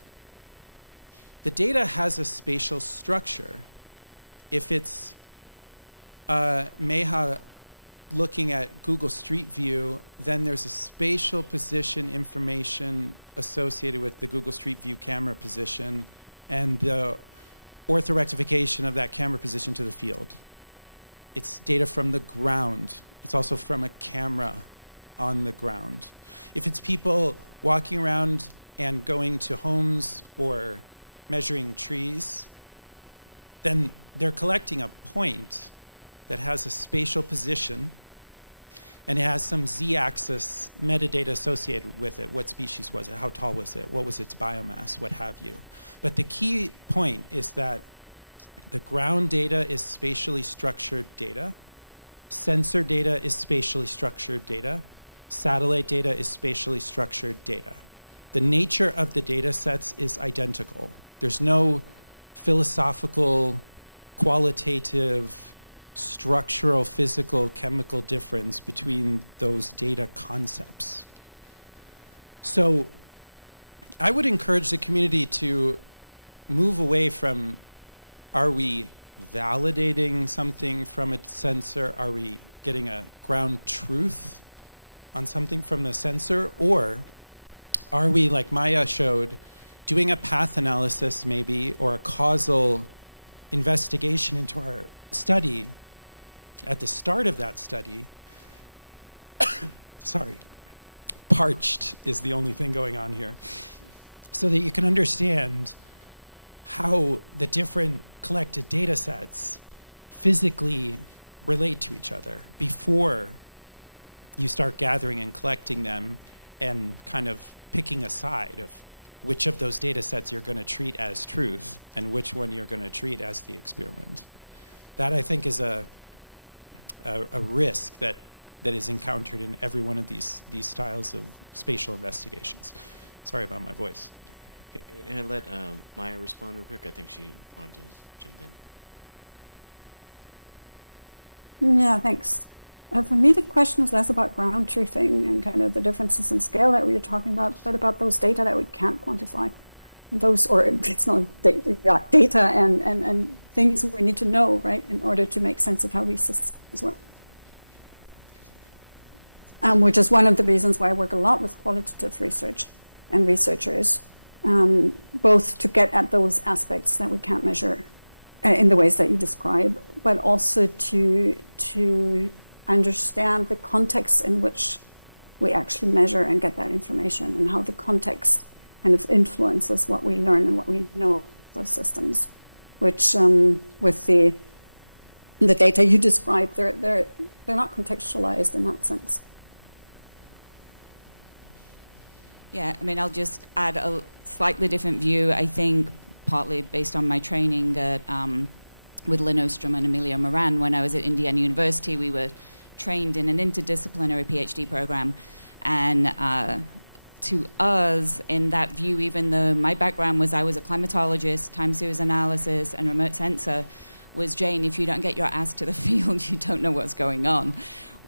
The data has a spatial structure. If it's Maja looking at Google Street View, then there's a spatial position information associated with the Google Street View camera position and the orthorectification of that camera position to the field. It's data from the ground. It's also from a camera on the ground. If it's people walking around and going to homes or measuring trees, then they're collecting a point that has a spatial position and it has some z-axis metadata associated with it. What species was it? How tall was it? What was its biomass? What have you. But the key point is that the ground data is spatially structured data. Sensor data is spatially structured data. Satellite data is spatially structured data. The nature of the data sets is identical. There's no philosophical, qualitative, structural, physical, chemical difference between those data concepts. So I would encourage the community to move away from, are we validating something from a sensor? Are we getting a ground truth on something from the sensor? Or are we, like Maja showed, doing a path analysis maybe, or a causal investigation into our study at the start of that study? Sorry, parched is the only thing going on here. So that you can understand how the different collected data sets physically relate to each other before you start gathering and collecting them and kind of picking a side of which of those data sets you're going to treat as truth and which one you're going to treat as the experiment. That, I think, is a risk that is encountered in every one of these styles of spatial investigations. Sorry about my voice. Can I let Maja respond real quick? I think she wanted to jump in. Yeah, thanks. For me, the question is less about ground truthing and kind of the differences in scale that we were talking about, but about those data that we can't quantify. Those, or it's not data and things we need to know, right, in order to make sense of how these systems work. Which is one of the reasons why I work a lot with qualitative research and researchers, both to get at those aspects that we can't measure in the ways that you describe, but also to understand the context in which we actually measure and get that information, and how the context kind of influences what we learn and what we know of those systems, which with the data you described, they're not contextualized in that sense. Yeah, I mean, I'll just add a slightly different view. I think partly based on my training at, with Lynn Ostrom and Emilio Moran. When I was at Indiana University, we were trained in an interdisciplinary PhD program. And to us, in that view, even though my background was I was a climatologist, time series analysis, and remote sensor, was, Jane, if you don't get your ass to the field, you don't know what's going on.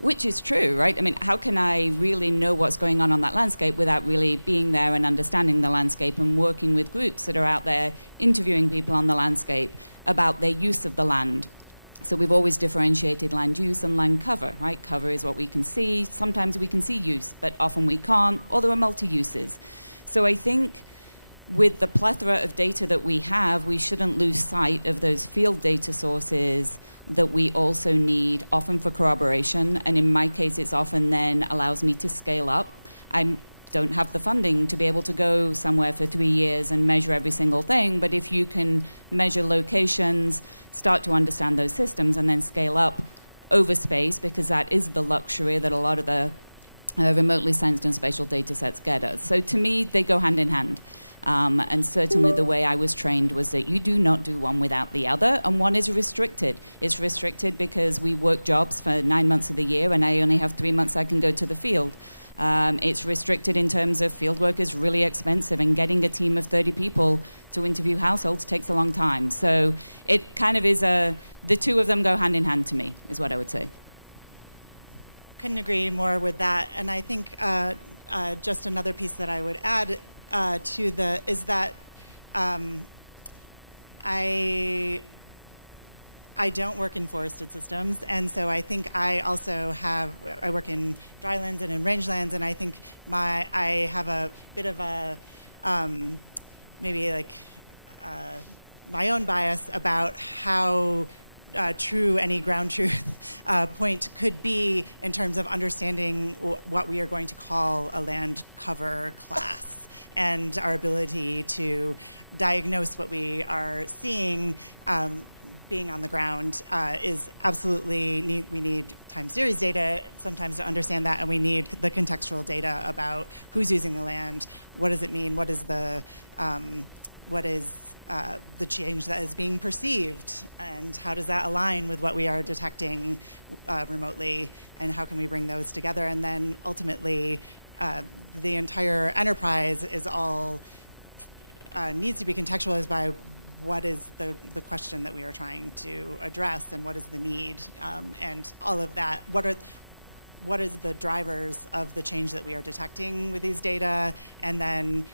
Which is true, right? I mean, how can I really know what's going on that landscape without really being there and understanding the landscape and working with groups that are out there interviewing people on the landscape about their use of the land? So we've always differentiated land use and land cover, right? Cover is what we can see. Sometimes we can see use, but often we can't, or there are multi-uses. So I think with the plethora of data that we have, we shouldn't lose sight of those field data sources that we also need, often for corroboration. And in my case, it's often then allows me to scale up. I don't have the funding to be able to go somewhere for 3 years and measure every single thing. But if you can measure locations, start to understand those systems, and then scale up over space, because that is the luxury that a lot of the remotely sensed and spatial data sets get us. So to me, they go hand in hand. And certainly the way I was trained was that you do not do one without the other, and one is restricted. It's restricted because we work jobs for 9 months of the year, and I only have 3 months I can go to the field. It's restricted in terms of field work is really expensive, and getting a team of 30 people to interview households takes a long time. So it kind of is the two of them go hand in hand to me, is what I would say. Couldn't agree more with that. And I think just another piece that I would add is that I don't work in forested systems, and so I think I work in drylands and in rangelands, and I think I have a bit of a maybe like my own bias about how true any ground truth point could be in terms of understanding what we are going to call a land cover class, and our ability to diagnose what we are seeing being on the ground is absolutely we need time series data sometimes to understand that, and we need the contextual data about who's using the land, what does it mean, what is the change that is being perceived, and how does that align with what we are detecting remotely, and how can we bring those together, and then ultimately the entire enterprise is all needs to be contextualized by what is the question that we are trying to address, and what is the need, and all of that. What is the drivers of the change that we are detecting with these data, and then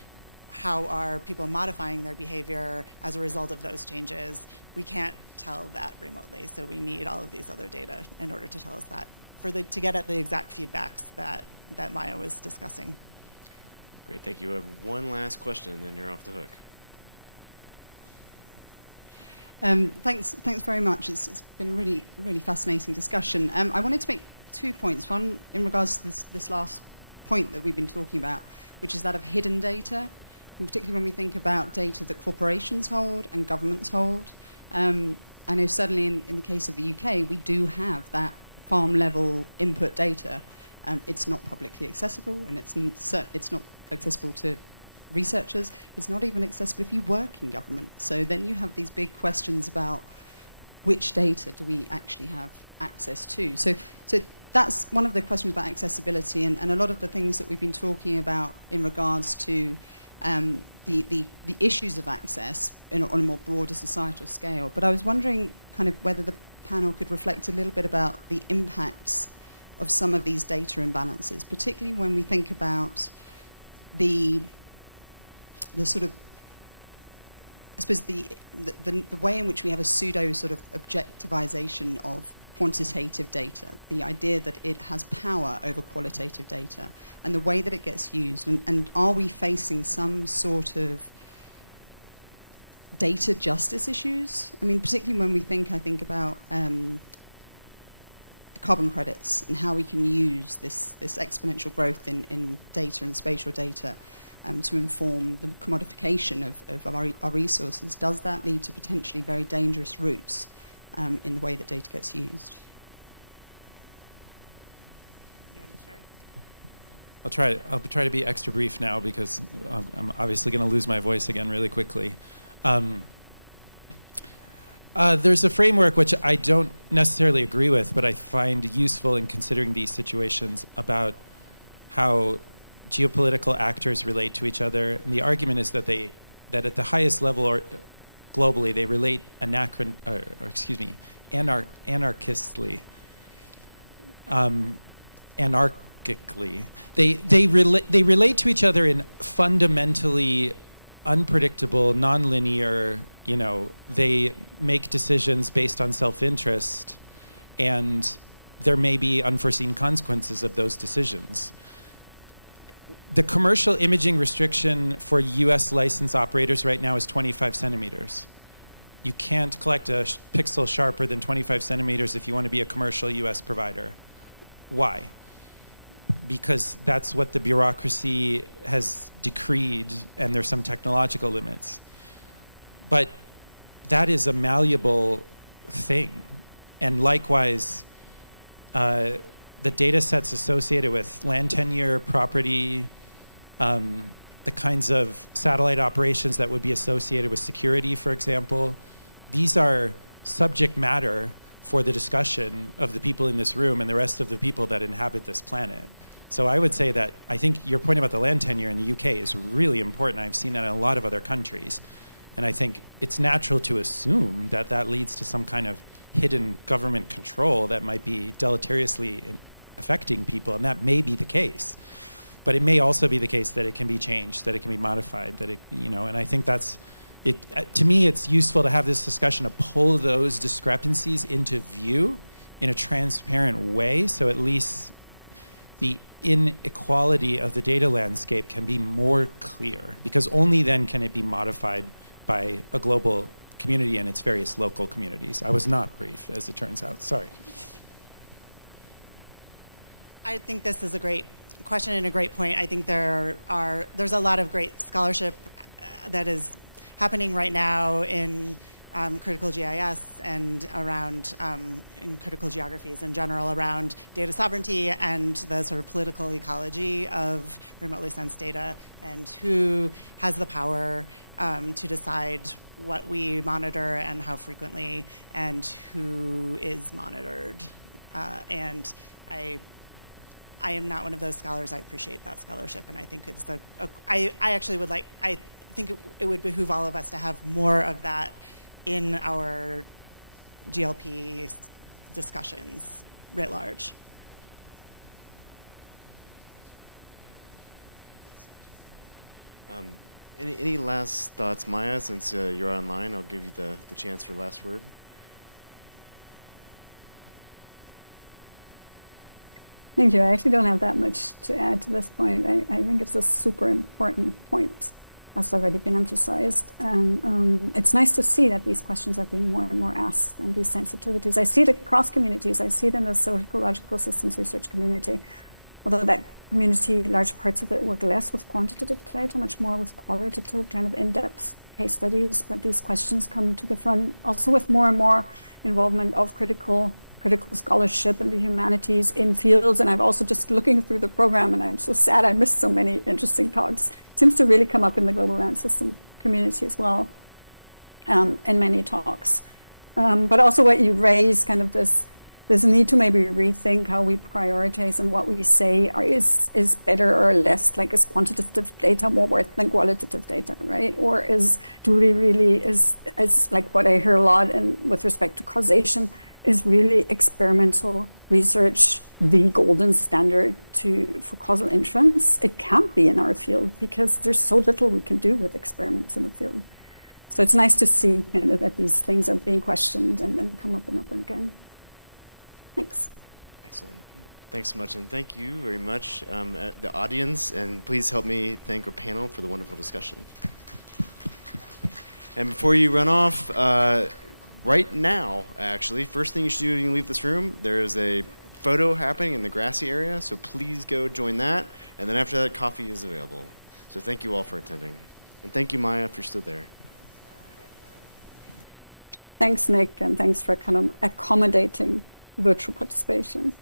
how are people modifying their behavior as a result of those changes? We can't tell that remotely, so we need all of these other data in order to tell us that, to get at the exact feedbacks that Maja was discussing. Great, thank you. One last question, and then you're off the hook. Thanks very much. It's been a really, really fascinating discussion. I wanted to make 2 points. One, in regards to this last point that we've been talking about, which is that of hidden data, and particularly when we think about data that corporations hold and governments hold. I know certainly in the case of the UK, we do have that farm-level input data. It's not publicly accessible, and it's not accessible to researchers. It's not even accessible if you work in government. So then you have these big questions about which data do we actually have access to. So that's one of the questions about accessibility, and a lot of the things that we've been talking about in regards to the issues of access on a more broader societal scale. But I was wondering kind of whether the panel could reflect a little bit about the impacts of some of these data imbalances, particularly when we think about the sort of, I suppose, the way in which we have a pseudo sort of objectivization of quantitative data, the idea that it has power over qualitative data, and the way that it gets used, and are we facing some sort of data justice issues? I mean, particularly when I think about carbon credits and how we can use this exponential growth in data and spatial data to inform the commodification of our resources, does that lead to potentially very dangerous routes in the way that data gets used? I'll try to be extra brief now because I'm obviously going to lose my voice again really quickly. There's a framework which I don't necessarily agree with, but I find useful in considering these situations about how geopolitical actors relate to each other. And the argument is that that at the highest level or globally, they relate anarchically. They relate to each other in fundamentally unpredictable, nonlinear, they make decisions based on self-interest, and there may be unforeseen consequences of those decisions. The commercial imaging restriction for US licensed operators right now is 25 centimeters. You can't collect a pixel sharper than 25 centimeters if you want to be a commercial US provider. Why? Because that's what the bureaucracy has decreed, and there's some technological limits. But that is a malleable thing. And likewise, the data sets associated with land tenure, property, the kinds of satellite operations that would be associated with security, for example, these are subject matter for the discussion of the people in this room and the rest of the people that inhabit this planet. So I would say that I think your point about the land tenure in the UK is really important. I've seen that in a lot of other countries. And I think it's natural to assume that that leads to some kind of hidden government control that might be deleteriously affecting people, and that may be the case. But it may also be the case that it can be changed, that it can be modified, that it, and I think that's, to me, it's useful to have this discussion to pull those discrepancies into view in a transparent way, so at least the inequality of the data landscape can be more clear, because only then can it be modified by a global community and its various local communities. I was not brief, as it turns out. Sorry. I think this is a great question and a great point. I think there's a lot of great scholarship that is happening right now in critical GIS and around in critical geographies in general around data sovereignty and the sort of political ecology of remotely sensed data and who has the power to decide what we monitor and how frequently and who is monitored. And I am not one of those scholars. I appreciate that scholarship, and I think it's I actually would like, I think it would behoove all of us to have more of that in our GLP discussions writ large. Any last thoughts, Maja? Since you're online, I'll give you the chance for last word. Thank you. I actually don't have that much to add to this point. I think it's a super important point, as already been emphasized. And it's nice to see that these questions are being more and more asked, and these sensitivities. I see it across communities. I see it in the social-ecological systems research community. Although that community, large parts of it work less with quantitative data, much more with qualitative, kind of in-depth case studies. But these questions come to the front also with more and more involvement of critical scholarship in the humanities in fields. And I'm also just looking through the program, and I'm so sad I missed so many interesting talks. It seems to really come up in the global land system community as well, in many talks. But also what you raise, kind of this need to maybe rethink how we prioritize and what we say is better or less, like is quantitative data more worth than qualitative data, right? Or is like what I hear a lot with respect to causation, is really experimental research the golden standard for causal inference? It can't be in our field because there's so little we can do with experiments in the field. So it's nice to see that these things are being questioned and then come up and up again. Thanks. Excellent. Thanks so much, and thank you very much, the audience, and please help me thank our panel for the wonderful discussion. And before you run off, right now, actually, first thing you should do when you leave this room, there is a photo happening in the grassy area, so please go join that. And then after that, coffee is available. So thank you all for attending. And thank you, Maja, if you're still there. Thanks, Nick, and thanks for kind of accommodating virtual participation.